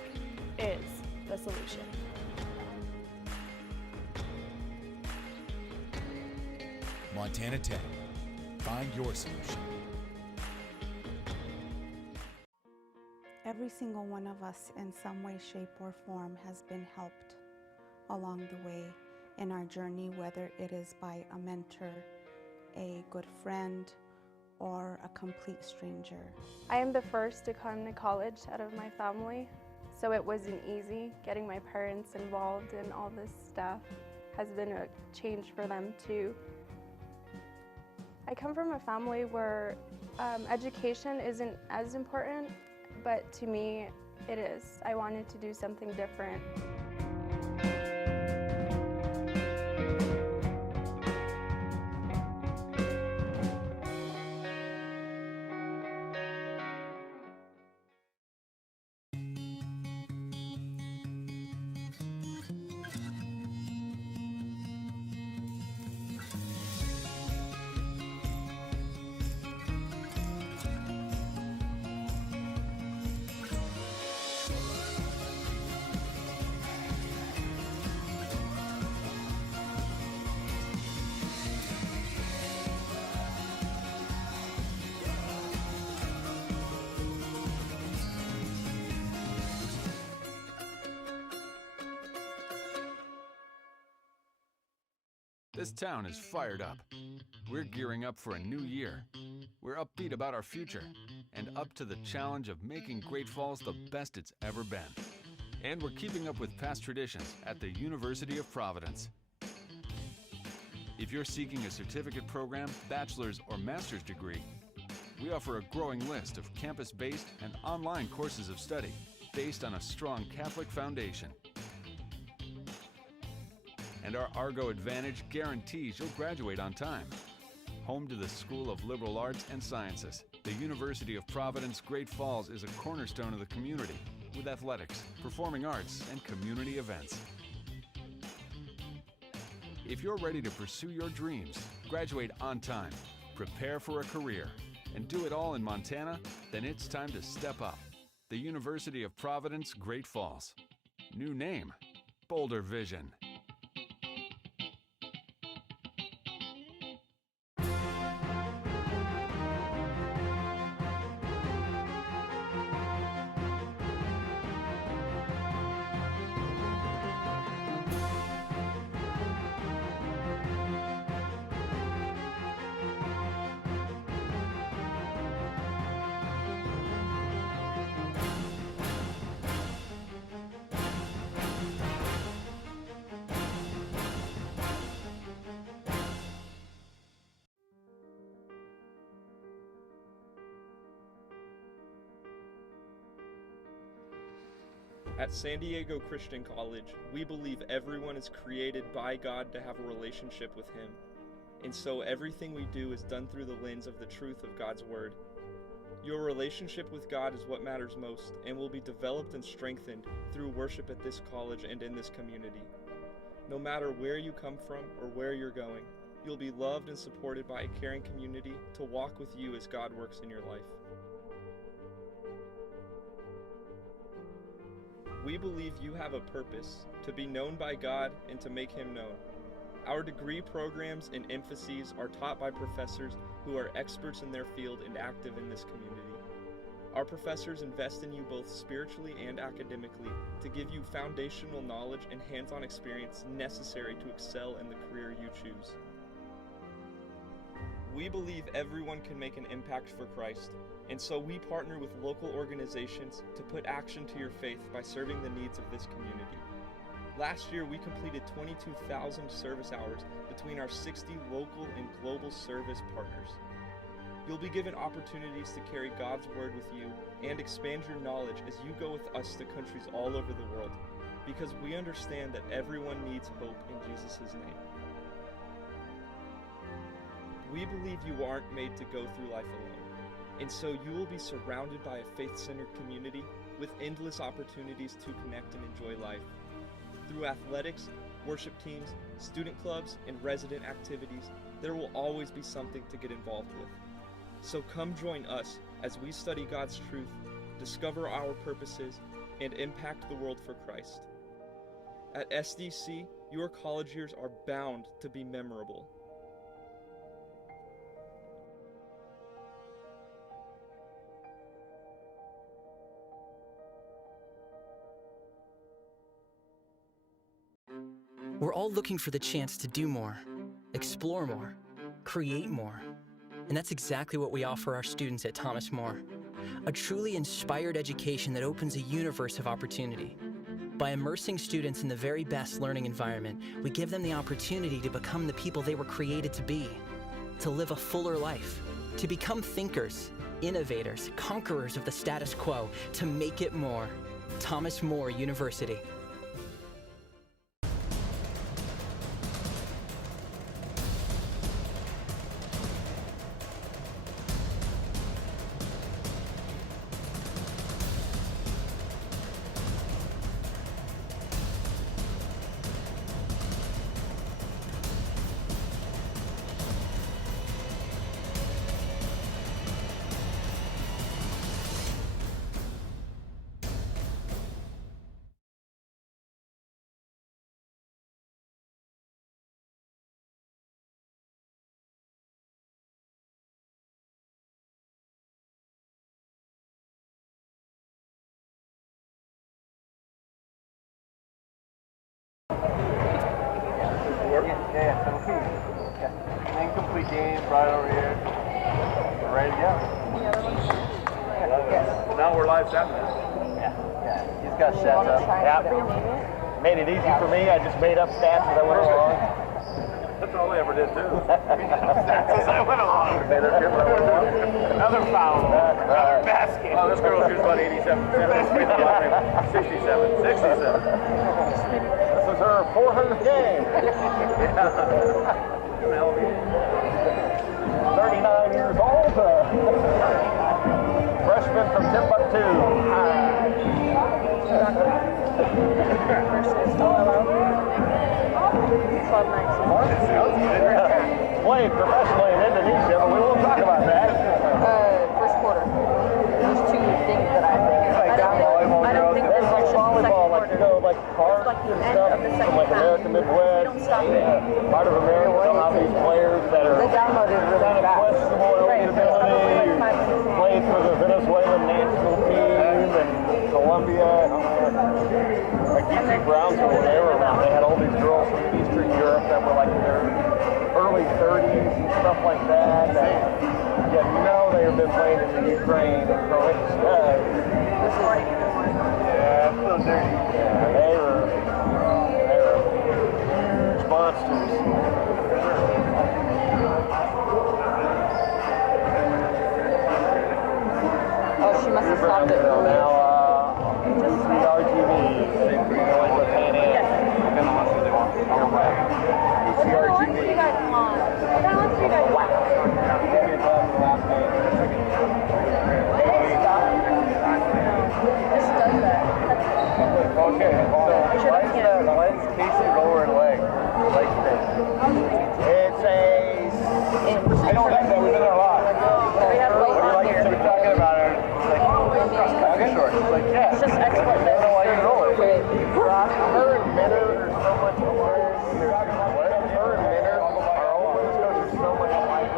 is the solution. Montana Tech. Find your solution. Every single one of us in some way, shape, or form has been helped along the way in our journey, whether it is by a mentor, a good friend, or a complete stranger. I am the first to come to college out of my family, so it wasn't easy. Getting my parents involved in all this stuff has been a change for them too. I come from a family where education isn't as important, but to me, it is. I wanted to do something different. This town is fired up. We're gearing up for a new year. We're upbeat about our future and up to the challenge of making Great Falls the best it's ever been. And we're keeping up with past traditions at the University of Providence. If you're seeking a certificate program, bachelor's or master's degree, we offer a growing list of campus-based and online courses of study based on a strong Catholic foundation. And our Argo Advantage guarantees you'll graduate on time. Home to the School of Liberal Arts and Sciences, the University of Providence Great Falls is a cornerstone of the community with athletics, performing arts, and community events. If you're ready to pursue your dreams, graduate on time, prepare for a career, and do it all in Montana, then it's time to step up. The University of Providence Great Falls. New name, Bolder Vision. At San Diego Christian College, we believe everyone is created by God to have a relationship with Him. and so everything we do is done through the lens of the truth of God's Word. Your relationship with God is what matters most and will be developed and strengthened through worship at this college and in this community. No matter where you come from or where you're going, you'll be loved and supported by a caring community to walk with you as God works in your life. We believe you have a purpose to be known by God and to make Him known. Our degree programs and emphases are taught by professors who are experts in their field and active in this community. Our professors invest in you both spiritually and academically to give you foundational knowledge and hands-on experience necessary to excel in the career you choose. We believe everyone can make an impact for Christ, and so we partner with local organizations to put action to your faith by serving the needs of this community. Last year, we completed 22,000 service hours between our 60 local and global service partners. You'll be given opportunities to carry God's Word with you and expand your knowledge as you go with us to countries all over the world, because we understand that everyone needs hope in Jesus' name. We believe you aren't made to go through life alone, and so you will be surrounded by a faith-centered community with endless opportunities to connect and enjoy life. Through athletics, worship teams, student clubs, and resident activities, there will always be something to get involved with. So come join us as we study God's truth, discover our purposes, and impact the world for Christ. At SDC, your college years are bound to be memorable. We're all looking for the chance to do more, explore more, create more. And that's exactly what we offer our students at Thomas More. A truly inspired education that opens a universe of opportunity. By immersing students in the very best learning environment, we give them the opportunity to become the people they were created to be, to live a fuller life, to become thinkers, innovators, conquerors of the status quo, to make it more. Thomas More University. Incomplete game right over here. We're ready to go. Well, now we're live set. He's got set up. Yep. Made it easy for me. I just made up stats as I went along. That's all I ever did too. Stats as I went along. Another foul. Another basket. Oh, this girl shoots about 87%. 67. 67. This is her 400th game. 39 years old. Freshman from Timbuktu. Played professionally in Indonesia, but we won't talk about that. First quarter. There's two things that I think. I don't think there's like volleyball, like, you know, like parks and stuff from like American Midwest, part of America, somehow these players that are kind of questionable eligibility, played for the Venezuelan national team and Colombia and all that. Like E.T. Browns, when they were around, they had all these girls from Eastern Europe that were like in their early 30s and stuff like that. Yet you know they have been playing in the Ukraine and Croatia. Yeah, it's so dirty. Yeah, they were huge monsters. Oh, she must have stopped it early. Now, CRGV, going with Pan Am. CRGV. What do you guys want? It's a... I know what I said. We've been there a lot. We have weight What do you on like? here. So we're talking about it. It's like, cross-country shorts. It's like, yeah. It's just export I don't know why you roll it. Rock. Her and Minner are so much alike. What? Her and Minner, our old women's coach, are so much alike.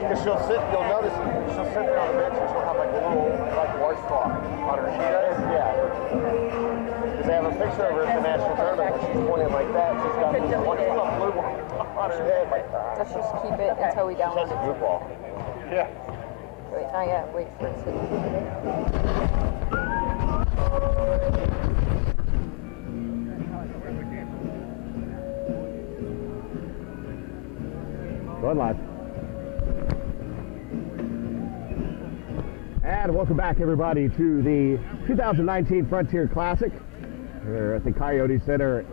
Because she'll sit, you'll notice, she'll sit there on the bench and she'll have like a little, like, washcloth on her. She does? Yeah. Because they have a picture of her at the national tournament where she's pointing like that. She's got this washcloth blue on her head. Like, Let's just keep it until we download that's a it. good ball. Yeah. Wait, not yet. Wait for it to... Going live. And welcome back, everybody, to the 2019 Frontier Classic here at the Coyote Center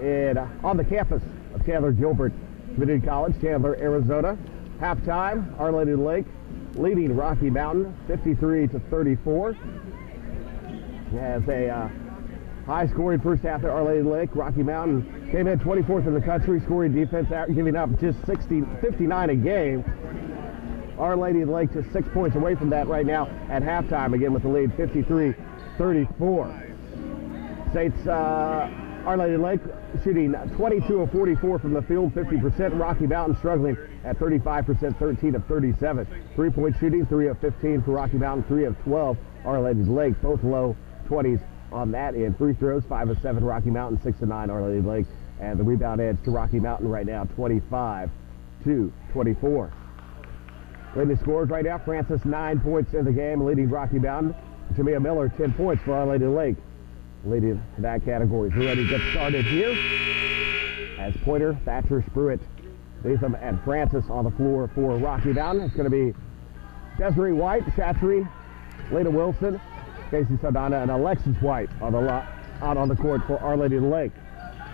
on the campus of Chandler Gilbert Community College, Chandler, Arizona. Halftime, Our Lady of the Lake leading Rocky Mountain 53-34. As a high-scoring first half at Our Lady of the Lake, Rocky Mountain came in 24th in the country, scoring defense, giving up just 59 a game. Our Lady of the Lake just 6 points away from that right now at halftime, again with the lead 53-34. Saints, Our Lady of the Lake shooting 22 of 44 from the field, 50%. Rocky Mountain struggling at 35%, 13 of 37. Three-point shooting, 3 of 15 for Rocky Mountain, 3 of 12 Our Lady of the Lake, both low 20s on that end. Free throws, 5 of 7 Rocky Mountain, 6 of 9 Our Lady of the Lake. And the rebound edge to Rocky Mountain right now, 25-24. Leading scores right now, Francis 9 points in the game, leading Rocky Mountain. Jamia Miller 10 points for Our Lady of the Lake, leading that category. We're ready to get started here as Pointer, Thatcher, Spruitt, Latham, and Francis on the floor for Rocky Mountain. It's going to be Desiree White, Chatry, Lena Wilson, Casey Saldana, and Alexis White out on the court for Our Lady of the Lake.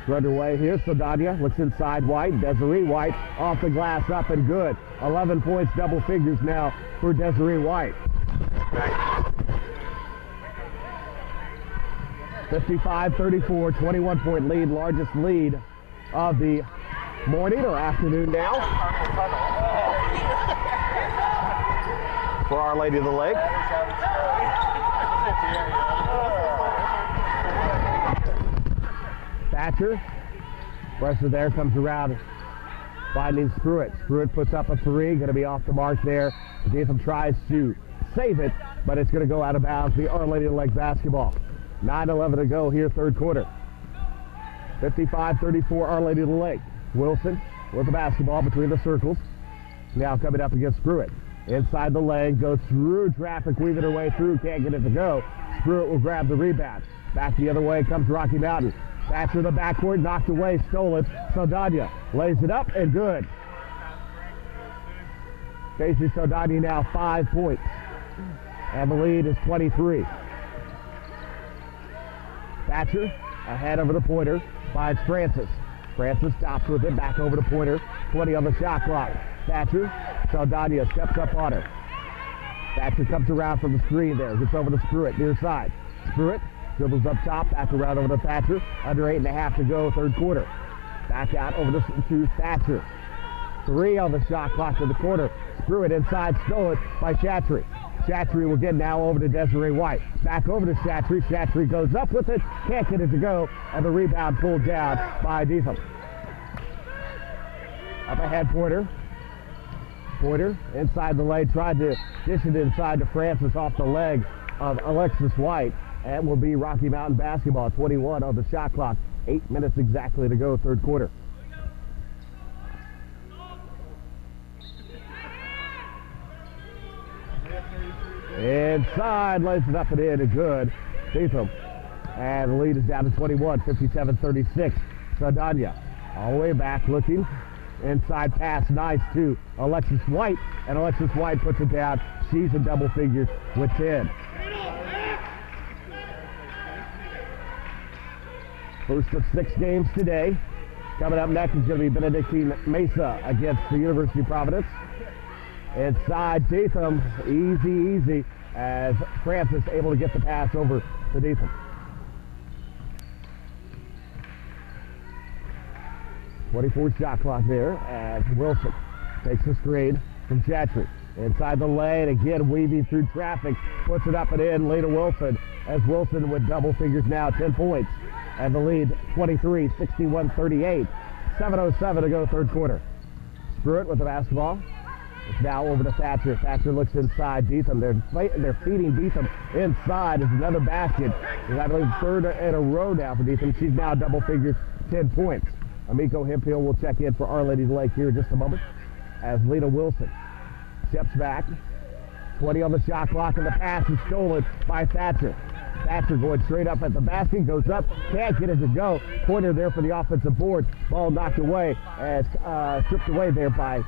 We're underway here. Saldana looks inside White. Desiree White off the glass, up and good. 11 points, double figures now for Desiree White. 55-34, 21-point lead, largest lead of the morning or afternoon now for Our Lady of the Lake. Thatcher, pressure there, comes around, finding Spruitt. Spruitt puts up a three, going to be off the mark there. Latham tries to save it, but it's going to go out of bounds. The Our Lady of the Lake basketball. 9:11 to go here, third quarter. 55-34, Our Lady of the Lake. Wilson with the basketball between the circles. Now coming up against Spruitt. Inside the lane, goes through traffic, weaving her way through, can't get it to go. Spruitt will grab the rebound. Back the other way comes Rocky Mountain. Thatcher the backboard, knocked away, stole it. Saldana lays it up and good. Casey Saldana now 5 points. And the lead is 23. Thatcher ahead over the Pointer, finds Francis. Francis stops with it, back over to Pointer. 20 on the shot clock. Thatcher, Saldana steps up on her. Thatcher comes around from the screen there, gets over to Spruitt, near side. Spruitt dribbles up top, back around over to Thatcher. Under 8.5 to go, third quarter. Back out over to Thatcher. 3 on the shot clock to the corner. Spruitt inside, stolen by Chatry. Chatry will get now over to Desiree White. Back over to Chatry. Chatry goes up with it, can't get it to go, and the rebound pulled down by Latham. Up ahead, Pointer. Pointer inside the lane, tried to dish it inside to Francis off the leg of Alexis White, and will be Rocky Mountain basketball. 21 on the shot clock. 8 minutes exactly to go, third quarter. Inside, lays it up and in, and good. Latham. And the lead is down to 21, 57-36. Saldana all the way back, looking. Inside pass, nice to Alexis White. And Alexis White puts it down. She's in double figures with 10. First of 6 games today. Coming up next is going to be Benedictine Mesa against the University of Providence. Inside Latham, easy, as Francis able to get the pass over to Latham. 24 shot clock there as Wilson takes the screen from Chatry. Inside the lane, again weaving through traffic, puts it up and in. Lita Wilson, as Wilson with double figures now, 10 points. And the lead, 23, 61-38. 7:07 to go, third quarter. Pruitt with the basketball. It's now over to Thatcher. Thatcher looks inside Beetham. They're feeding Beetham inside. It's another basket. It's, I believe, third in a row now for Beetham. She's now double figures, 10 points. Amico Hemphill will check in for Our Lady of the Lake here in just a moment. As Lita Wilson steps back. 20 on the shot clock, and the pass is stolen by Thatcher. Thatcher going straight up at the basket, goes up, can't get it to go. Pointer there for the offensive board. Ball knocked away as stripped away there by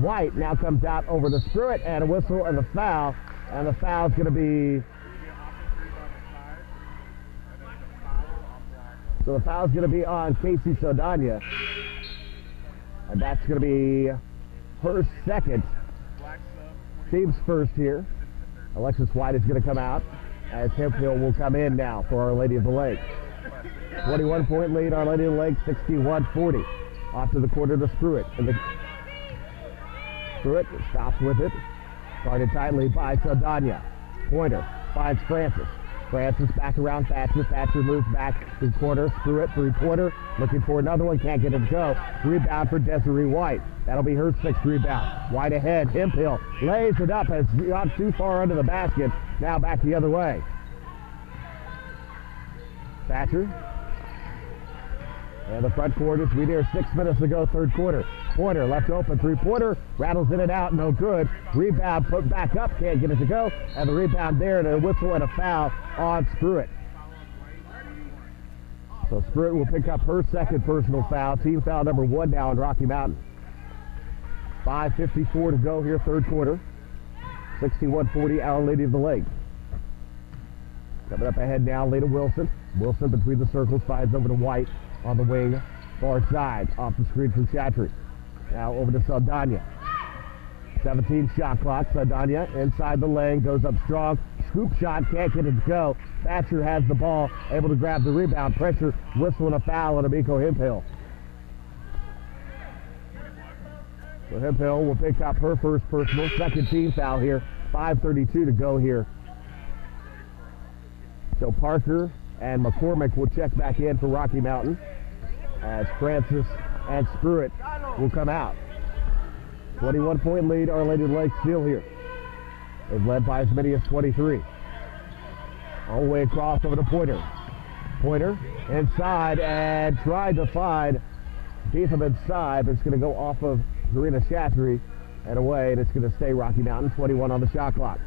White. Now comes out over the Pruitt, and a whistle and the foul. And the foul's going to be... So the foul's going to be on Casey Saldana. And that's going to be her second. Team's first here. Alexis White is going to come out as Hemphill will come in now for Our Lady of the Lake. 21-point lead, Our Lady of the Lake, 61-40. Off to the corner to Pruitt. Pruitt stops with it. Guarded tightly by Saldana. Pointer finds Francis. Francis back around Thatcher. Thatcher moves back to the corner. Pruitt, three-pointer. Looking for another one. Can't get it to go. Rebound for Desiree White. That'll be her sixth rebound. White ahead. Hemphill lays it up. Has got too far under the basket. Now back the other way. Thatcher. And the front court is we near 6 minutes to go, third quarter. Pointer left open, three-pointer, rattles in and out, no good. Rebound put back up, can't get it to go. And the rebound there, and a whistle and a foul on Pruitt. So Pruitt will pick up her second personal foul. Team foul number 1 now on Rocky Mountain. 5:54 to go here, third quarter. 61-40, Our Lady of the Lake. Coming up ahead now, Lita Wilson. Wilson between the circles, finds over to White on the wing, far side, off the screen from Chatry. Now over to Saldana. 17 shot clock. Saldana inside the lane, goes up strong. Scoop shot, can't get it to go. Thatcher has the ball, able to grab the rebound. Pressure, whistle, and a foul on Amico Hemphill. So Hemphill will pick up her first personal, second team foul here. 5:32 to go here. So Parker and McCormick will check back in for Rocky Mountain as Francis and Pruitt will come out. 21-point lead, Our Lady of the Lake still here. They've led by as many as 23. All the way across over to Pointer. Pointer inside and tried to find Beetham inside, but it's going to go off of Karina Chatry and away, and it's going to stay Rocky Mountain. 21 on the shot clock.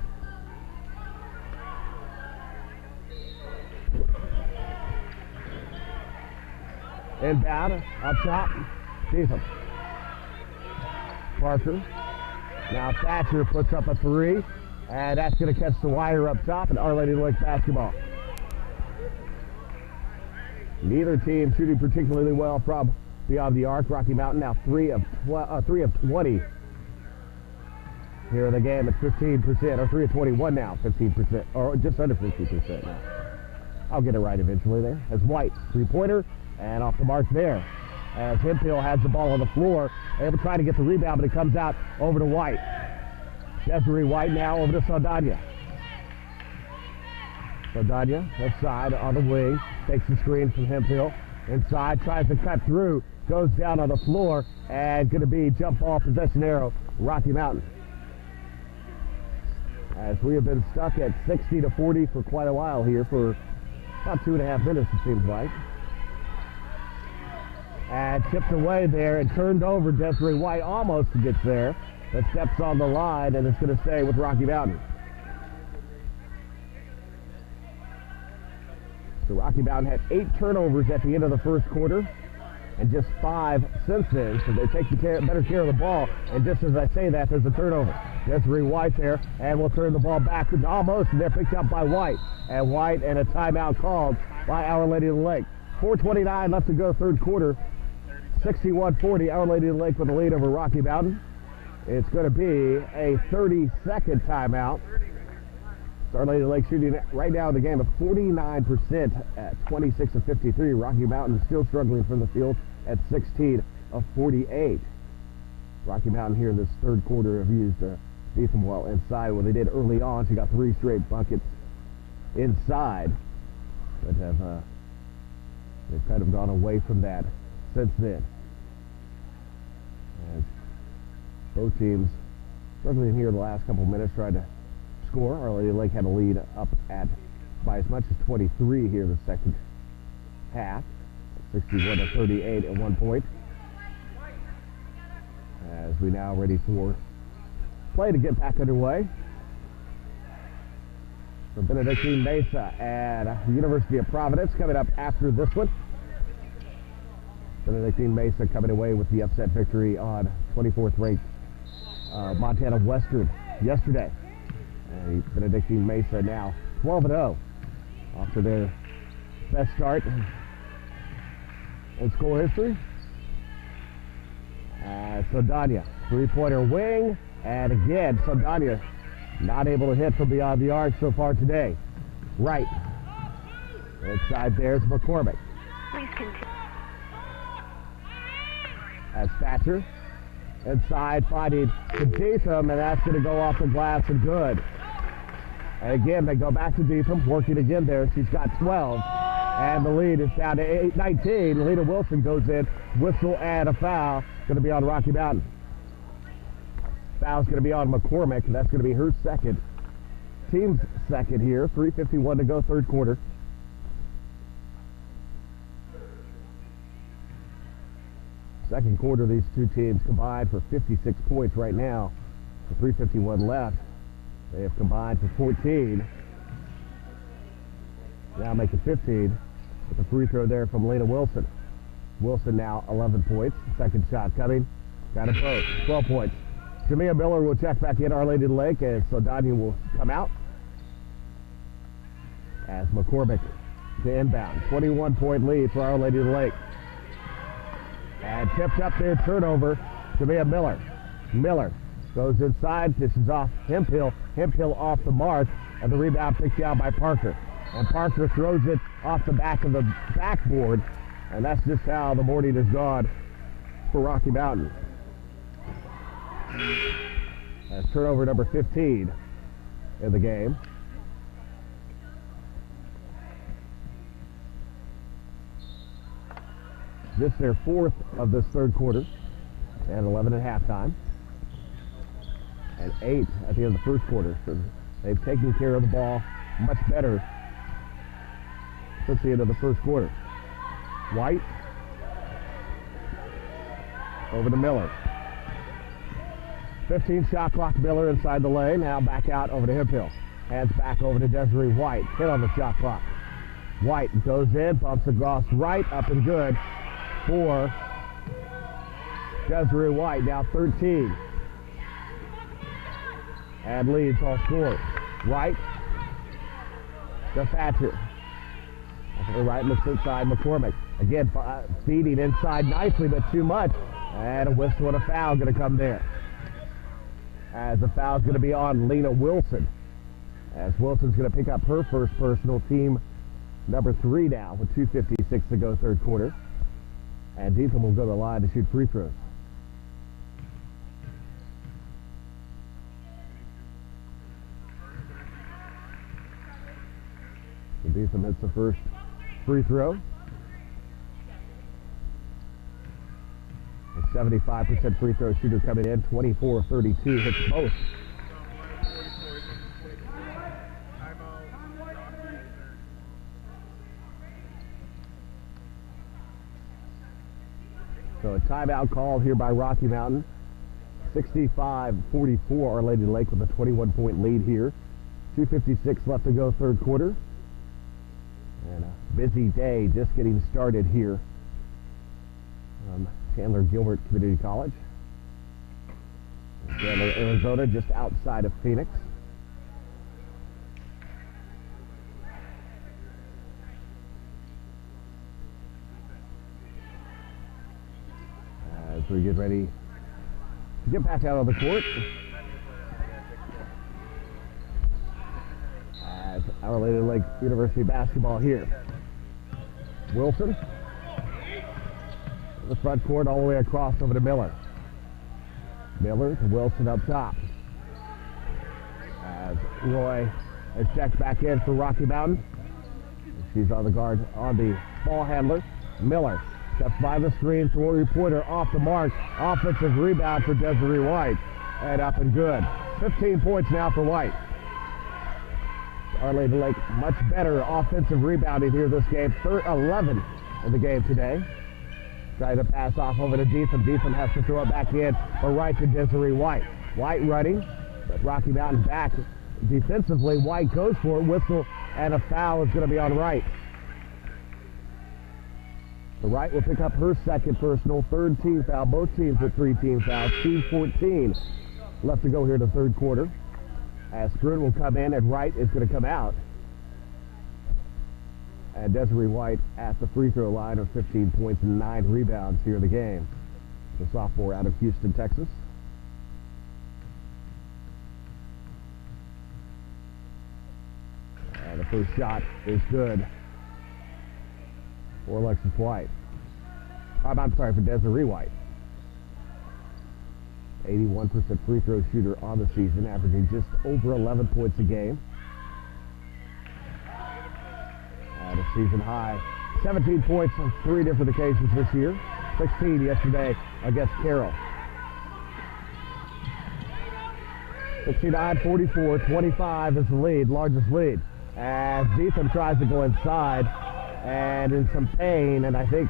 Inbound, up top, Beetham. Parker. Now Thatcher puts up a three, and that's going to catch the wire up top, and Our Lady of the Lake basketball. Neither team shooting particularly well from beyond the arc. Rocky Mountain now 3 of 20 here in the game at 15%, or 3 of 21 now, 15%, or just under 50% now. I'll get it right eventually there. As White, three-pointer, and off the mark there. As Hemphill has the ball on the floor, able to try to get the rebound, but it comes out over to White. Desiree White now over to Saldana. Saldana, left side on the wing, takes the screen from Hemphill. Inside, tries to cut through, goes down on the floor, and going to be jump ball possession arrow, Rocky Mountain. As we have been stuck at 60-40 for quite a while here, for about 2.5 minutes it seems like. And tipped away there and turned over. Desiree White almost gets there, but steps on the line, and it's going to stay with Rocky Mountain. So Rocky Mountain had 8 turnovers at the end of the first quarter, and just 5 since then. So they take better care of the ball. And just as I say that, there's a turnover. Desiree White there, and we'll turn the ball back almost, and they're picked up by White. And White, and a timeout called by Our Lady of the Lake. 4:29 left to go, third quarter. 61-40, Our Lady of the Lake with the lead over Rocky Mountain. It's going to be a 30-second timeout. Our Lady of the Lake shooting right now in the game of 49% at 26 of 53. Rocky Mountain is still struggling from the field at 16 of 48. Rocky Mountain here this third quarter have used Beetham well inside. What they did early on, she got 3 straight buckets inside, but they've kind of gone away from that since then. As both teams struggling here the last couple minutes, tried to score. Our Lady Lake had a lead up at by as much as 23 here the second half, 61-38 at one point. As we now ready for play to get back underway. So Benedictine Mesa and University of Providence coming up after this one. Benedictine Mesa coming away with the upset victory on 24th ranked Montana Western yesterday. And Benedictine Mesa now 12-0 after their best start in school history. Saldana, three-pointer wing, and again, Saldana not able to hit from beyond the arc so far today. Right. Inside there's McCormick. Please continue. As Thatcher inside finding Deetham, and that's going to go off the glass and good. And again, they go back to Deetham, working again there. She's got 12, and the lead is down to 19. Lena Wilson goes in, whistle and a foul. Going to be on Rocky Mountain. Foul's going to be on McCormick, and that's going to be her second. Team's second here. 3:51 to go, third quarter. Second quarter, these two teams combined for 56 points right now. With 3:51 left, they have combined for 14. Now making 15 with the free throw there from Lena Wilson. Wilson now 11 points. Second shot coming. Got it both. 12 points. Jamia Miller will check back in. Our Lady of the Lake as Saldana will come out. As McCormick to inbound. 21-point lead for Our Lady of the Lake. And tipped up there, turnover. Jamia Miller. Miller goes inside. This is off Hemphill. Hemphill off the mark. And the rebound picked down by Parker. And Parker throws it off the back of the backboard. And that's just how the morning has gone for Rocky Mountain. That's turnover number 15 in the game. This is their fourth of this third quarter, and 11 at halftime, and 8 at the end of the first quarter. So they've taken care of the ball much better since the end of the first quarter. White over to Miller. 15 shot clock. Miller inside the lane. Now back out over to Hemphill. Hands back over to Desiree White. Hit on the shot clock. White goes in, bumps across right, up and good for Desiree White. Now 13. And leads all scores. White to Thatcher. Right looks inside McCormick. Again, feeding inside nicely, but too much. And a whistle and a foul going to come there. As the foul's going to be on Lena Wilson. As Wilson's going to pick up her first personal, team number 3 now with 2:56 to go, third quarter. And Deetham will go to the line to shoot free throws. So Deetham hits the first free throw. A 75% free throw shooter coming in, 24-32, hits both. So a timeout called here by Rocky Mountain. 65-44, Our Lady of the Lake with a 21-point lead here. 2:56 left to go, third quarter. And a busy day just getting started here. Chandler Gilbert Community College. Chandler, Arizona, just outside of Phoenix. As we get ready to get back out on the court. As Our Lady of the Lake University basketball here. Wilson the front court all the way across over to Miller. Miller to Wilson up top. As Roy is checked back in for Rocky Mountain. She's on the guard on the ball handler. Miller steps by the screen. Three-pointer off the mark. Offensive rebound for Desiree White. And up and good. 15 points now for White. Our Lady Lake much better offensive rebounding here this game. 11 in the game today. Trying to pass off over to Deetham. Deetham has to throw it back in, but right to Desiree White. White running, but Rocky Mountain back defensively. White goes for it. Whistle, and a foul is going to be on Wright. The Wright will pick up her second personal, third team foul. Both teams with 3 team fouls. Team 14 left to go here in the third quarter. As Scruton will come in and Wright is going to come out. And Desiree White at the free throw line of 15 points and 9 rebounds here in the game. The sophomore out of Houston, Texas. And the first shot is good for Alexis White. I'm sorry, for Desiree White. 81% free throw shooter on the season, averaging just over 11 points a game. At a season high. 17 points on 3 different occasions this year. 16 yesterday against Carroll. 69-44, 25 is the lead, largest lead. As Deetham tries to go inside and in some pain, and I think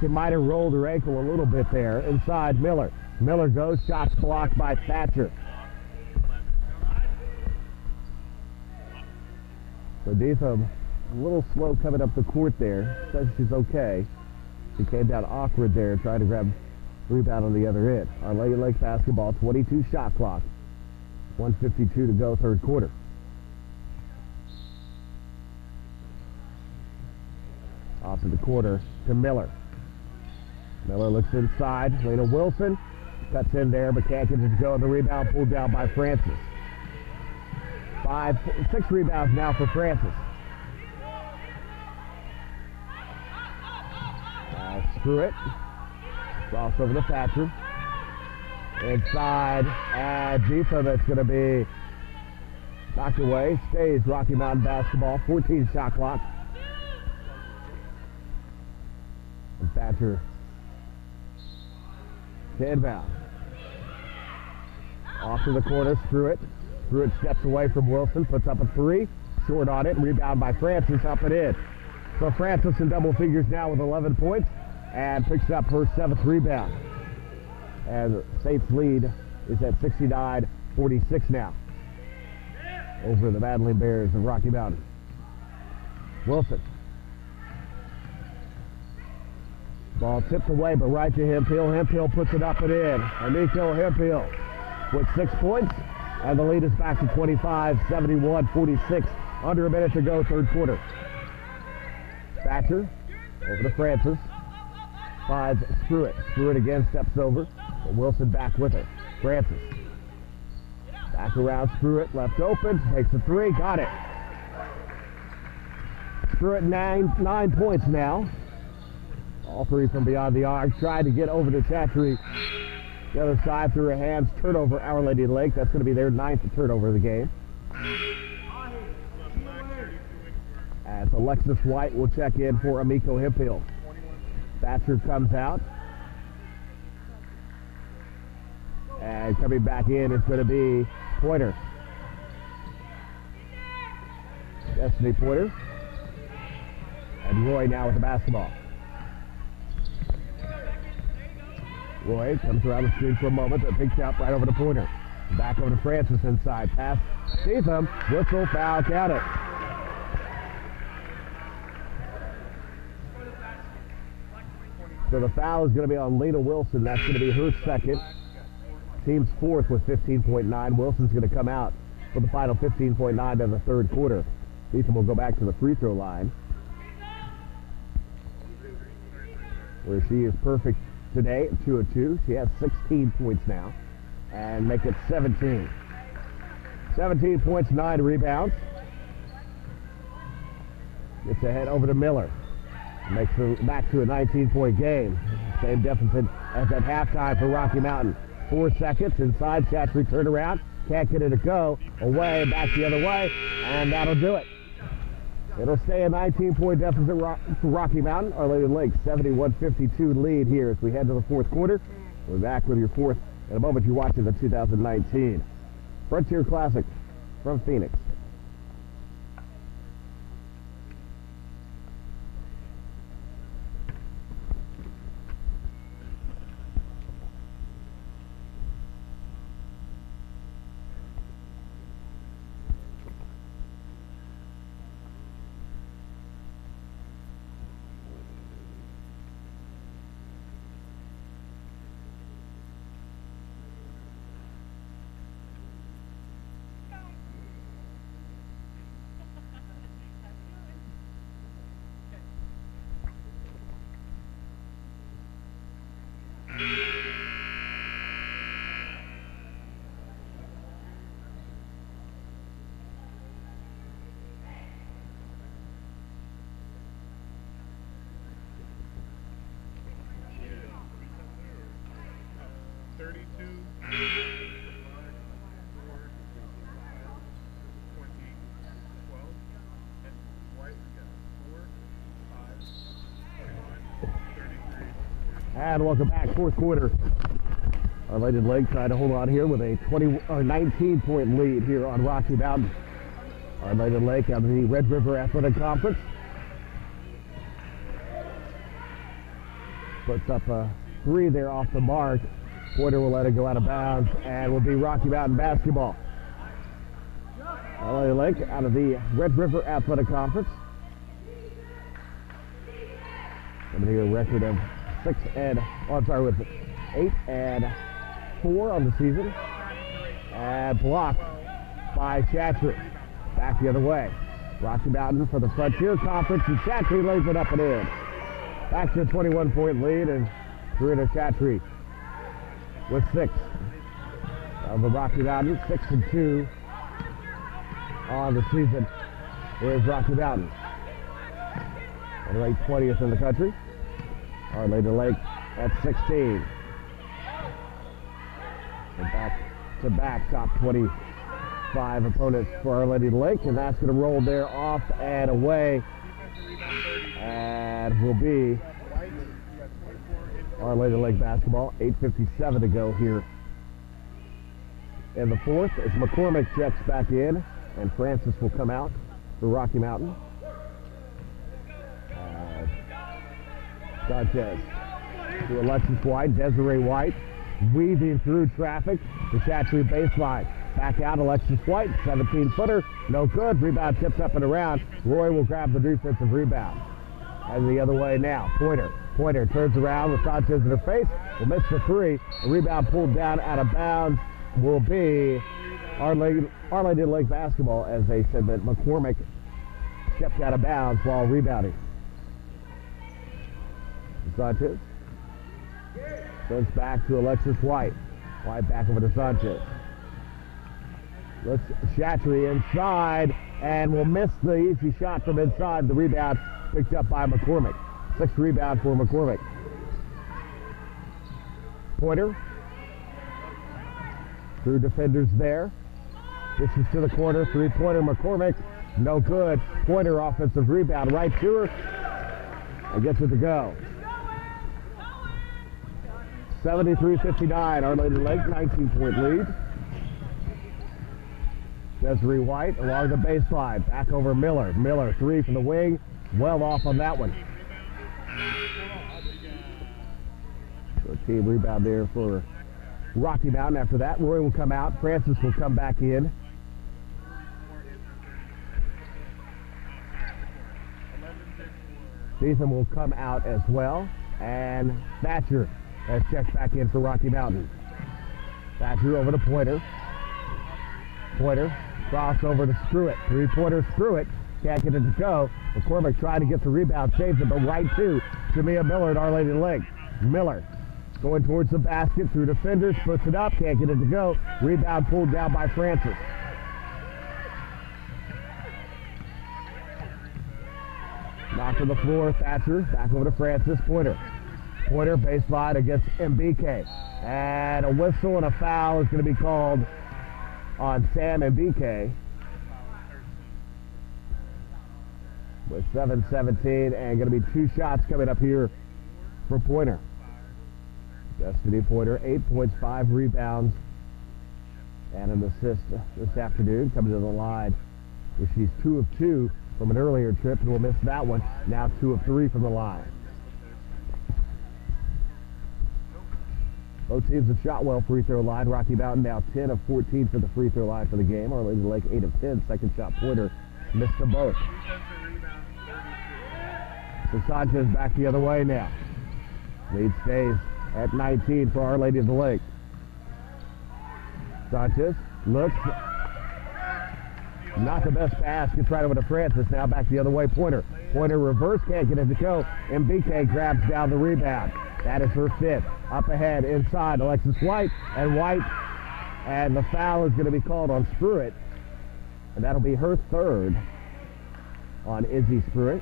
she might have rolled her ankle a little bit there. Inside Miller. Miller goes, shots blocked by Thatcher. So Deetham a little slow coming up the court there. Says she's okay. She came down awkward there, trying to grab rebound on the other end. Our Lady Lake basketball, 22 shot clock. 1:52 to go, third quarter. Off to the quarter to Miller. Miller looks inside. Lena Wilson cuts in there, but can't get it to go. The rebound pulled down by Francis. 6 rebounds now for Francis. Screw it. Cross over to Thatcher. Inside, and Deetham, that's going to be knocked away. Stays Rocky Mountain basketball. 14 shot clock. And Thatcher to inbound. Off to the corner, Screw it steps away from Wilson, puts up a 3. Short on it, rebound by Francis, up and in. So Francis in double figures now with 11 points. And picks up her 7th rebound. And State's lead is at 69-46 now over the Madeline Bears of Rocky Mountain. Wilson. Ball tipped away, but right to Hemphill. Hemphill puts it up and in. Amico Hemphill with 6 points. And the lead is back to 25, 71-46. Under a minute to go, third quarter. Thatcher over to Francis. 5, Screw it again, steps over. But Wilson back with her. Francis. Back around, Screw it, left open. Takes a 3, got it. Screw it, 9 points now. All 3 from beyond the arc. Tried to get over to Chattery. The other side through her hands. Turnover, Our Lady Lake. That's going to be their 9th turnover of the game. As Alexis White will check in for Amico Hemphill. Thatcher comes out. And coming back in is going to be Pointer. Destiny Pointer. And Roy now with the basketball. Roy comes around the screen for a moment, but picks out right over to Pointer. Back over to Francis inside. Pass. Deetham. Whistle. Foul. Count it. So the foul is going to be on Lena Wilson. That's going to be her 2nd. Team's 4th with 15.9. Wilson's going to come out for the final 15.9 of the third quarter. Ethan will go back to the free throw line, where she is perfect today at 2 of 2. She has 16 points now and make it 17. 17 points, 9 rebounds. Gets ahead over to Miller. Makes it back to a 19-point game. Same deficit as at halftime for Rocky Mountain. 4 seconds inside. Chatry turn around. Can't get it to go. Away, back the other way, and that'll do it. It'll stay a 19-point deficit for Rocky Mountain. Our Lady Lake 71-52 lead here as we head to the fourth quarter. We're back with your fourth in a moment. You're watching the 2019 Frontier Classic from Phoenix. And welcome back, fourth quarter. Our Lady Lake trying to hold on here with a 19-point lead here on Rocky Mountain. Our Lady Lake out of the Red River Athletic Conference puts up a 3 there off the mark. Pointer will let it go out of bounds, and will be Rocky Mountain basketball. Our Lady Lake out of the Red River Athletic Conference. Coming here a record of 8 and 4 on the season. And blocked by Chatry. Back the other way. Rocky Mountain for the Frontier Conference, and Chatry lays it up and in. Back to a 21-point lead, and Karina Chatry with 6 of the Rocky Mountain, 6 and 2 on the season. Here's Rocky Mountain. And ranked 20th in the country. Our Lady Lake at 16. And back to back top 25 opponents for Our Lady Lake, and that's going to roll there off and away. And will be Our Lady Lake basketball. 8:57 to go here in the fourth as McCormick checks back in, and Francis will come out for Rocky Mountain. Sanchez to Alexis White. Desiree White weaving through traffic to Chatry baseline. Back out Alexis White, 17-footer, no good. Rebound tipped up and around. Roy will grab the defensive rebound. And the other way now, Pointer turns around with Sanchez in her face. Will miss the 3. The rebound pulled down out of bounds will be Our Lady Lake basketball, as they said that McCormick stepped out of bounds while rebounding. Sanchez sends back to Alexis White. White back over to Sanchez. Let's Chatry inside, and will miss the easy shot from inside. The rebound picked up by McCormick. 6th rebound for McCormick. Pointer through defenders there. This is to the corner. 3-pointer McCormick. No good. Pointer offensive rebound right to her. And gets it to go. 73-59, Our Lady Lake, 19-point lead. Desiree White along the baseline, back over Miller. Miller, 3 from the wing, well off on that one. So a team rebound there for Rocky Mountain. After that, Roy will come out. Francis will come back in. Ethan will come out as well. And Thatcher has checked back in for Rocky Mountain. Thatcher over to Pointer. Pointer, cross over to Struett. 3-pointer Struett. Can't get it to go. McCormick trying to get the rebound, saves it, but right to Jamia Miller at Our Lady Lake. Miller going towards the basket through defenders, puts it up, can't get it to go. Rebound pulled down by Francis. Knocked to the floor, Thatcher, back over to Francis. Pointer Pointer baseline against MBK. And a whistle and a foul is going to be called on Sam MBK. With 7:17 and going to be 2 shots coming up here for Pointer. Bethany Pointer, 8 points, 5 rebounds, and an assist this afternoon, coming to the line where she's 2 of 2 from an earlier trip, and will miss that one. Now 2 of 3 from the line. Both teams have shot well free throw line. Rocky Mountain now 10 of 14 for the free throw line for the game. Our Lady Lake 8 of 10. Second shot Pointer missed them both. So Sanchez back the other way now. Lead stays at 19 for Our Lady of the Lake. Sanchez looks. Not the best pass. Gets right over to Francis. Now back the other way. Pointer. Pointer reverse. Can't get it to go. MBK grabs down the rebound. That is her 5th. Up ahead inside. Alexis White. And White. And the foul is going to be called on Spruitt. And that'll be her 3rd on Izzy Spruitt.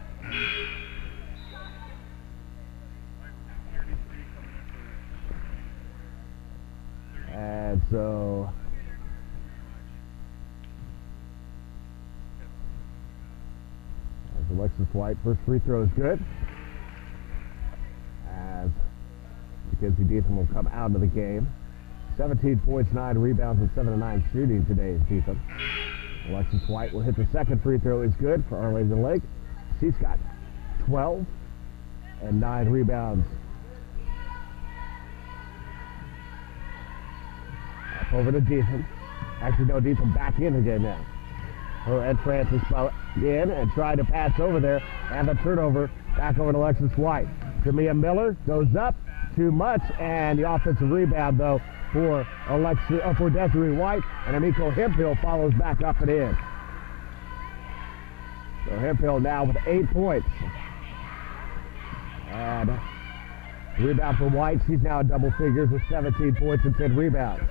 And so as Alexis White, first free throw is good. As Mackenzie Deatham will come out of the game. 17 points, 9 rebounds, and 7 of 9 shooting today is Deatham. Alexis White will hit the second free throw is good for Our Lady of the Lake. She's got 12 and 9 rebounds. Over to Deatham. Actually, no, Deatham back in again now. Her and Francis in and tried to pass over there. And the turnover back over to Alexis White. Jamia Miller goes up too much. And the offensive rebound, though, for Desiree White. And Amico Hemphill follows back up and in. So Hemphill now with 8 points. And rebound for White. She's now in double figures with 17 points and 10 rebounds.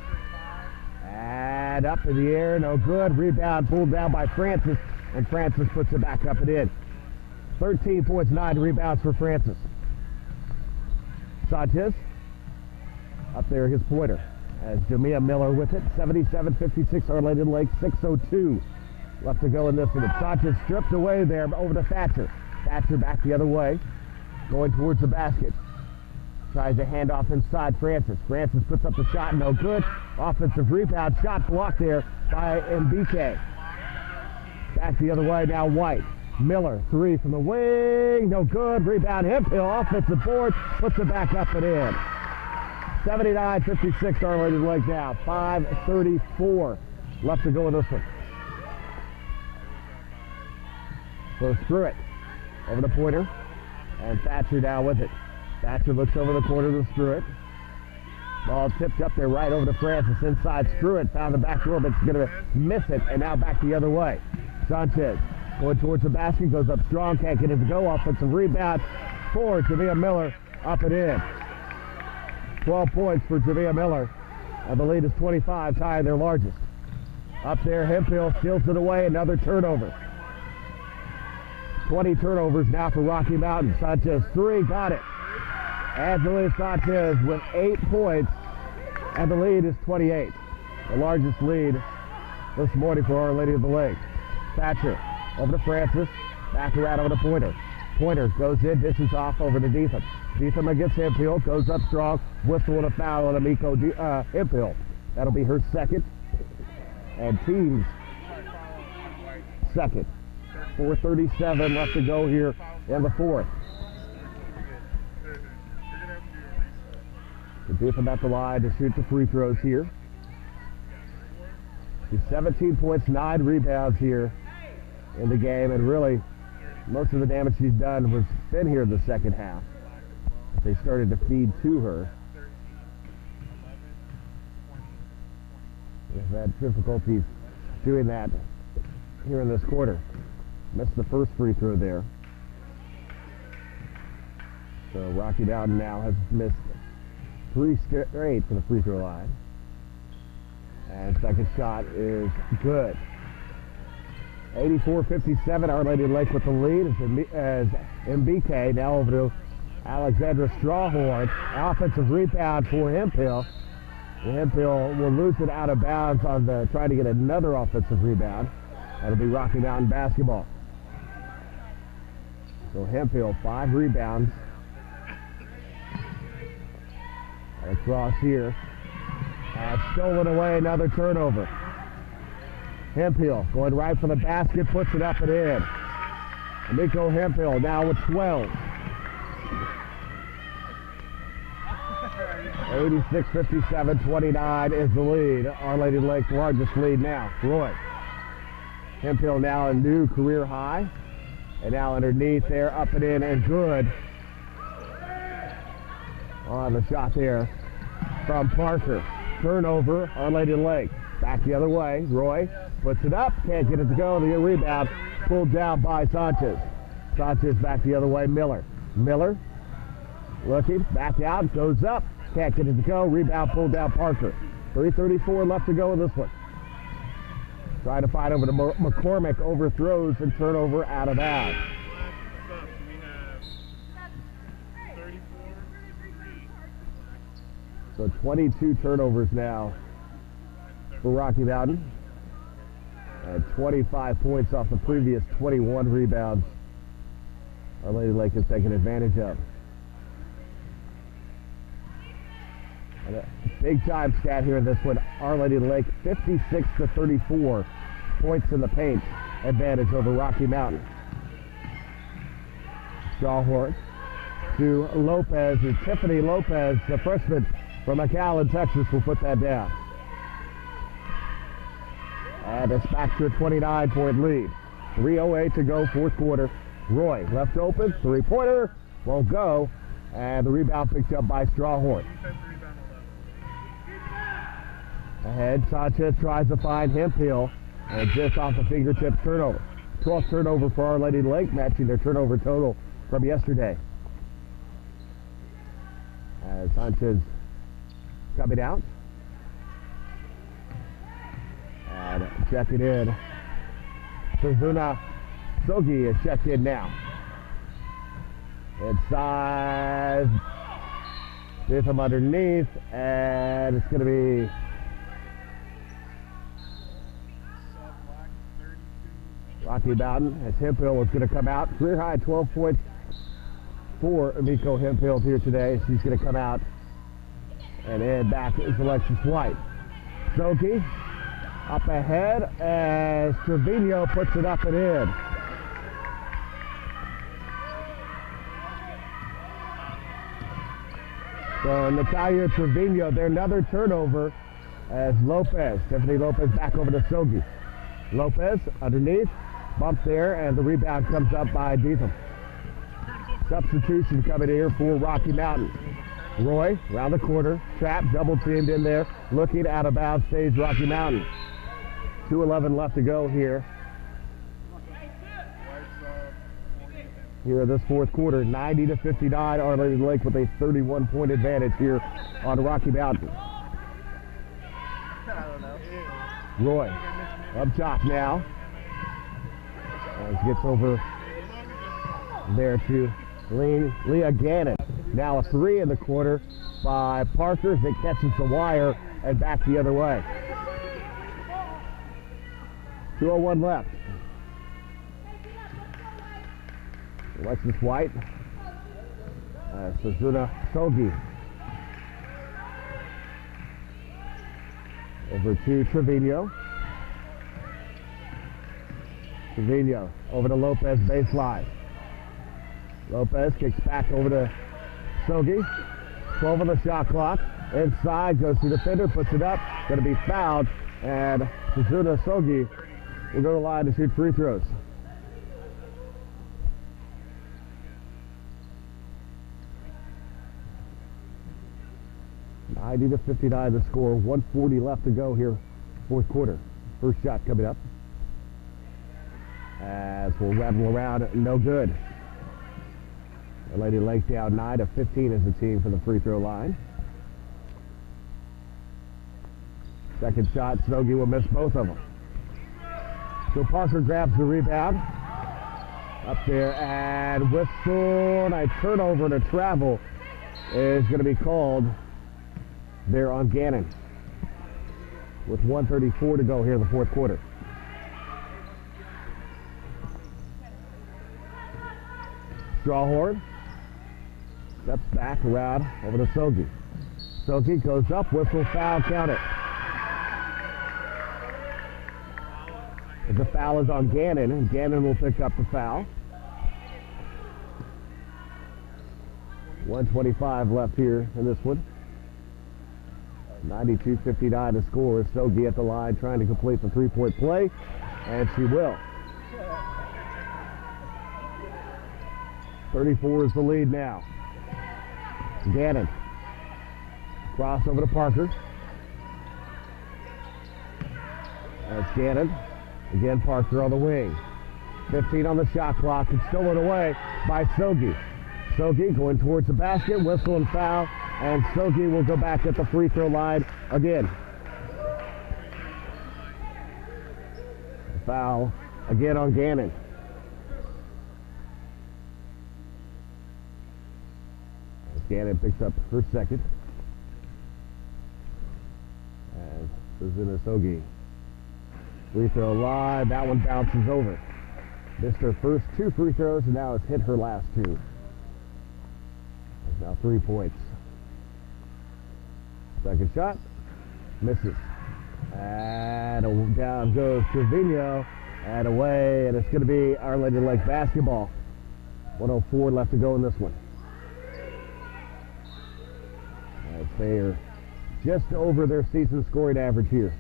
And up in the air, no good. Rebound pulled down by Francis, and Francis puts it back up and in. 13 points, 9 rebounds for Francis. Sanchez, up there, his Pointer. As Jamia Miller with it, 77-56, Our Lady of the Lake, 6:02 left to go in this one. Sanchez stripped away there over to Thatcher. Thatcher back the other way, going towards the basket. Tries to hand off inside Francis. Francis puts up the shot, no good. Offensive rebound, shot blocked there by MBK. Back the other way now, White. Miller, 3 from the wing, no good. Rebound, Hemphill, offensive board, puts it back up and in. 79-56, Our Lady of the Lake now. 5:34 left to go in this one. So Spruitt over the Pointer, and Thatcher now with it. Thatcher looks over the corner to Spruitt. Ball tipped up there right over to Francis. Inside Spruitt found the back door, but she's going to miss it. And now back the other way. Sanchez going towards the basket, goes up strong, can't get it to go. Offensive rebound for Jamia Miller, up and in. 12 points for Jamia Miller. And the lead is 25, tying their largest. Up there, Hemphill steals it away, another turnover. 20 turnovers now for Rocky Mountain. Sanchez 3, got it. Angelina Sanchez with 8 points, and the lead is 28. The largest lead this morning for Our Lady of the Lake. Thatcher over to Francis, back around over to Pointer. Pointer goes in, dishes off over to Deatham. Deatham against Hemphill, goes up strong, whistle and a foul on Amico Hemphill. That'll be her 2nd, and team's 2nd. 4:37 left to go here in the 4th. Deatham at the line to shoot the free throws here. She's 17 points, 9 rebounds here in the game, and really most of the damage she's done was been here in the second half. They started to feed to her. They've had difficulties doing that here in this quarter. Missed the first free throw there. So Rocky Mountain now has missed 3 straight for the free throw line. And second shot is good. 84-57, Our Lady of the Lake with the lead as MBK now over to Alexandra Strawhorn, offensive rebound for Hemphill. And Hemphill will lose it out of bounds on the trying to get another offensive rebound. That'll be Rocky Mountain basketball. So Hemphill, 5 rebounds. Across here. Stolen away, another turnover. Hemphill going right for the basket, puts it up and in. Nico Hemphill now with 12. 86-57-29 is the lead. Our Lady Lake's largest lead now. Roy. Hemphill now a new career high. And now underneath there, up and in, and good. On the shot there from Parker. Turnover, Our Lady Lake. Back the other way. Roy puts it up, can't get it to go. The rebound pulled down by Sanchez. Sanchez back the other way. Miller. Miller looking, back out, goes up, can't get it to go. Rebound pulled down Parker. 3:34 left to go in this one. Trying to fight over to McCormick, overthrows and turnover out of bounds. So 22 turnovers now for Rocky Mountain. And 25 points off the previous 21 rebounds Our Lady Lake has taken advantage of. And a big time stat here in this one. Our Lady Lake 56-34 points in the paint advantage over Rocky Mountain. Strawhorn to Lopez, and Tiffany Lopez, the freshman from McAllen, Texas, will put that down. And it's back to a 29-point lead. 3:08 to go, fourth quarter. Roy left open, three-pointer, won't go, and the rebound picked up by Strawhorn. Ahead, Sanchez tries to find Hemphill, and just off the fingertips turnover. 12th turnover for Our Lady Lake, matching their turnover total from yesterday. As Sanchez coming out. And checking in. Suzuna Sogi is checked in now. Inside. There's him underneath, and it's going to be Rocky Mountain as Hemphill is going to come out. Career high 12 points for Miko Hemphill here today. She's going to come out, and then back is Alexis White. Sogi up ahead as Trevino puts it up and in. So Natalia Trevino, there another turnover as Lopez, Tiffany Lopez back over to Sogi. Lopez underneath, bump there, and the rebound comes up by Deetham. Substitution coming here for Rocky Mountain. Roy around the corner, trap, double teamed in there, looking out of bounds, stays Rocky Mountain. 2:11 left to go here. Here in this fourth quarter, 90-59, Our Lady Lake with a 31-point advantage here on Rocky Mountain. Roy, up top now. As gets over there to Leah Gannon. Now a three in the quarter by Parker that catches the wire and back the other way. 2:01 left. Alexis White. Suzuna Sogi. Over to Trevino. Trevino over to Lopez baseline. Lopez kicks back over to Sogi. 12 on the shot clock. Inside, goes to the defender, puts it up. Going to be fouled. And Suzuna Sogi will go to the line to shoot free throws. to 59 the score. 1:40 left to go here, fourth quarter. First shot coming up. As we'll rattle around, no good. The Lady Lake down 9-15 as a team for the free throw line. Second shot, Snogi will miss both of them. So Parker grabs the rebound. Up there and whistle, and a turnover to travel is going to be called there on Gannon with 1:34 to go here in the fourth quarter. Strawhorn steps back around over to Sogi. Sogi goes up, whistle, foul, count it. The foul is on Gannon, and Gannon will pick up the foul. 1:25 left here in this one. 92-59 to score. Sogi at the line trying to complete the three-point play, and she will. 34 is the lead now. Gannon. Cross over to Parker. That's Gannon. Again, Parker on the wing. 15 on the shot clock. It's stolen away by Sogi. Sogi going towards the basket. Whistle and foul. And Sogi will go back at the free throw line again. Foul again on Gannon. Gannon picks up her second. And Susanna Sogi. Free throw line, that one bounces over. Missed her first two free throws and now has hit her last two. That's now 3 points. Second shot, misses. And down goes Trevino and away, and it's going to be Our Lady Lake basketball. 1:04 left to go in this one. As they are just over their season scoring average here.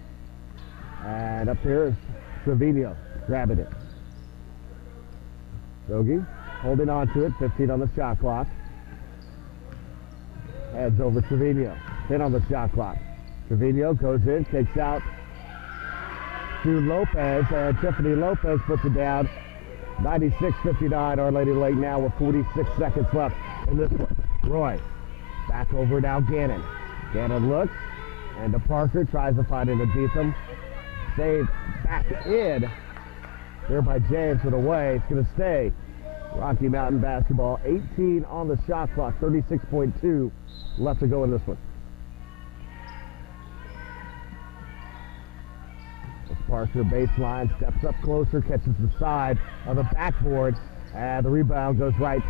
And up there is Trevino grabbing it. Sogi holding on to it, 15 on the shot clock. Heads over Trevino, 10 on the shot clock. Trevino goes in, kicks out to Lopez, and Tiffany Lopez puts it down. 96-59, Our Lady Lake now with 46 seconds left in this one. Roy, back over now Gannon. Gannon looks, and to Parker, tries to find it underneath him. Saved back in there by James with a way. It's going to stay. Rocky Mountain basketball, 18 on the shot clock, 36.2 left to go in this one. As Parker baseline, steps up closer, catches the side of the backboard, and the rebound goes right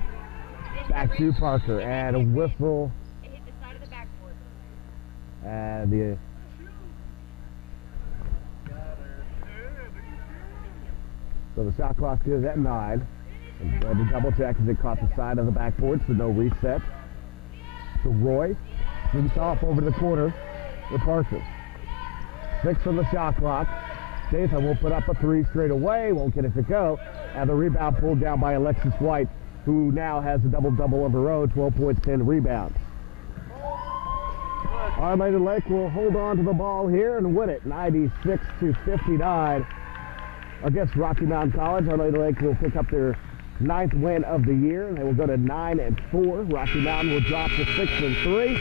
back to Parker, and a whistle. And so the shot clock is at 9. And had to double check as it caught the side of the backboard, so no reset. So Roy swings off over the corner with Parker. 6 on the shot clock. Dathan will put up a 3 straight away, won't get it to go. And the rebound pulled down by Alexis White, who now has a double-double of her own, 12 points, 10 rebounds. Our Lady Lake will hold on to the ball here and win it, 96-59 against Rocky Mountain College. Our Lady Lake will pick up their 9th win of the year, and they will go to 9-4. Rocky Mountain will drop to 6-3.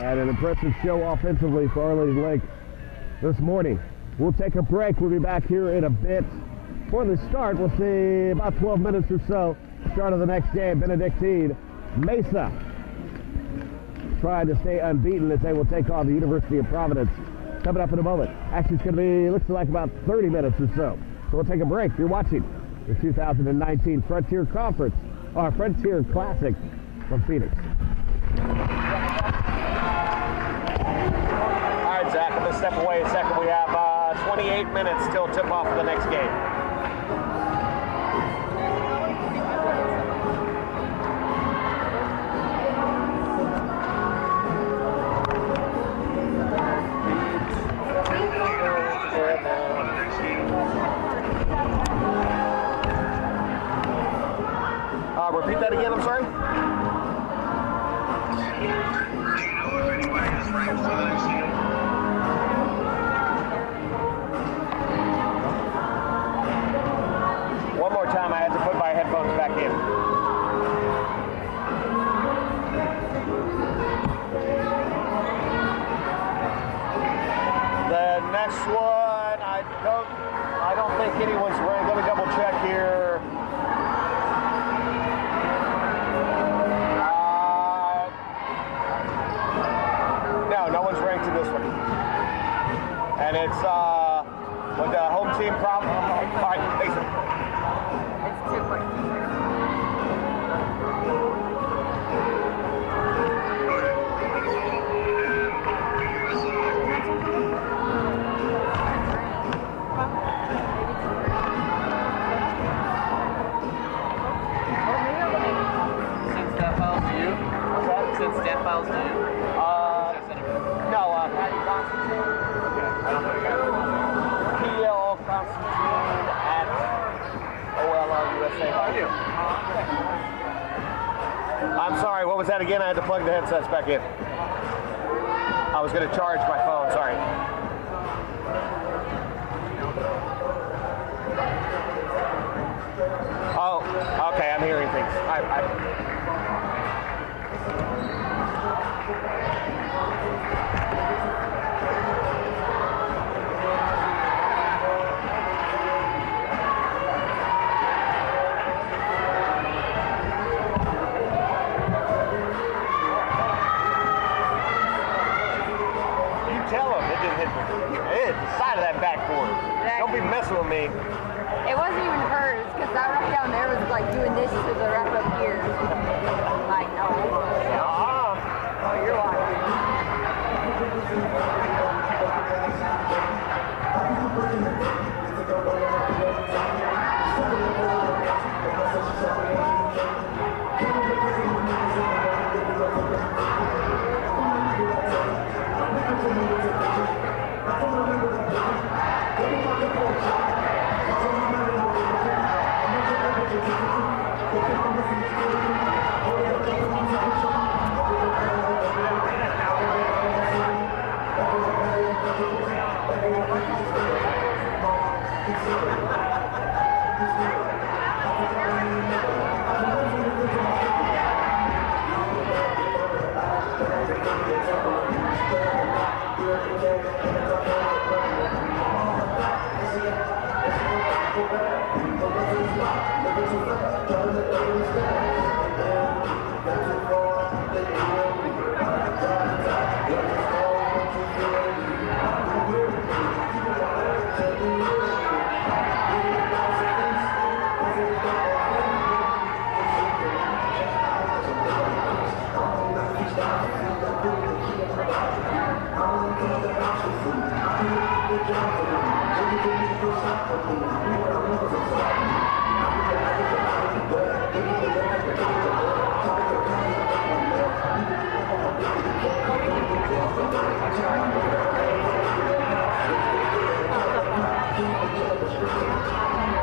And an impressive show offensively for Our Lady Lake this morning. We'll take a break. We'll be back here in a bit. For the start, we'll see about 12 minutes or so. Start of the next game, Benedictine Mesa trying to stay unbeaten as they will take on the University of Providence. Coming up in a moment. Actually, it's going to be, looks like about 30 minutes or so. So we'll take a break. You're watching the 2019 Frontier Conference, or Frontier Classic from Phoenix. All right, Zach, I'm going to step away a second. We have 28 minutes till tip-off of the next game. Repeat that again, I'm sorry? One more time, I had to put my headphones back in. The next one, I don't think anyone's And it's with the home team problem. All right, thanks. It's 2.2. Send stamp files to you? No, Patty Constantine. Okay, I don't know the guy. PL Constantine at OLRUSA. I do. I'm sorry, what was that again? I had to plug the headsets back in. I was going to charge my phone, sorry. Oh, okay, I'm hearing things. Tell him it didn't hit the side of that backboard. Don't be messing with me. It wasn't even hers, because that ref down there was like doing this to the ref up here. Like, no. Oh, you're watching.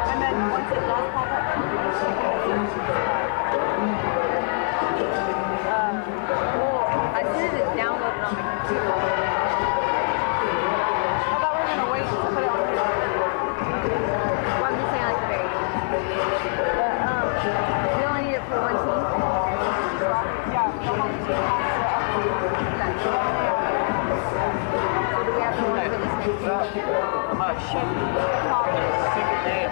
And then once it does pop up, as soon as it's downloaded on my computer, I thought we were going to wait to put it on here. Well, I'm just saying like the very end. But we only need it for one team. Yeah, the home team has to upload that. So do we have to order for this next team? Should be Secret game.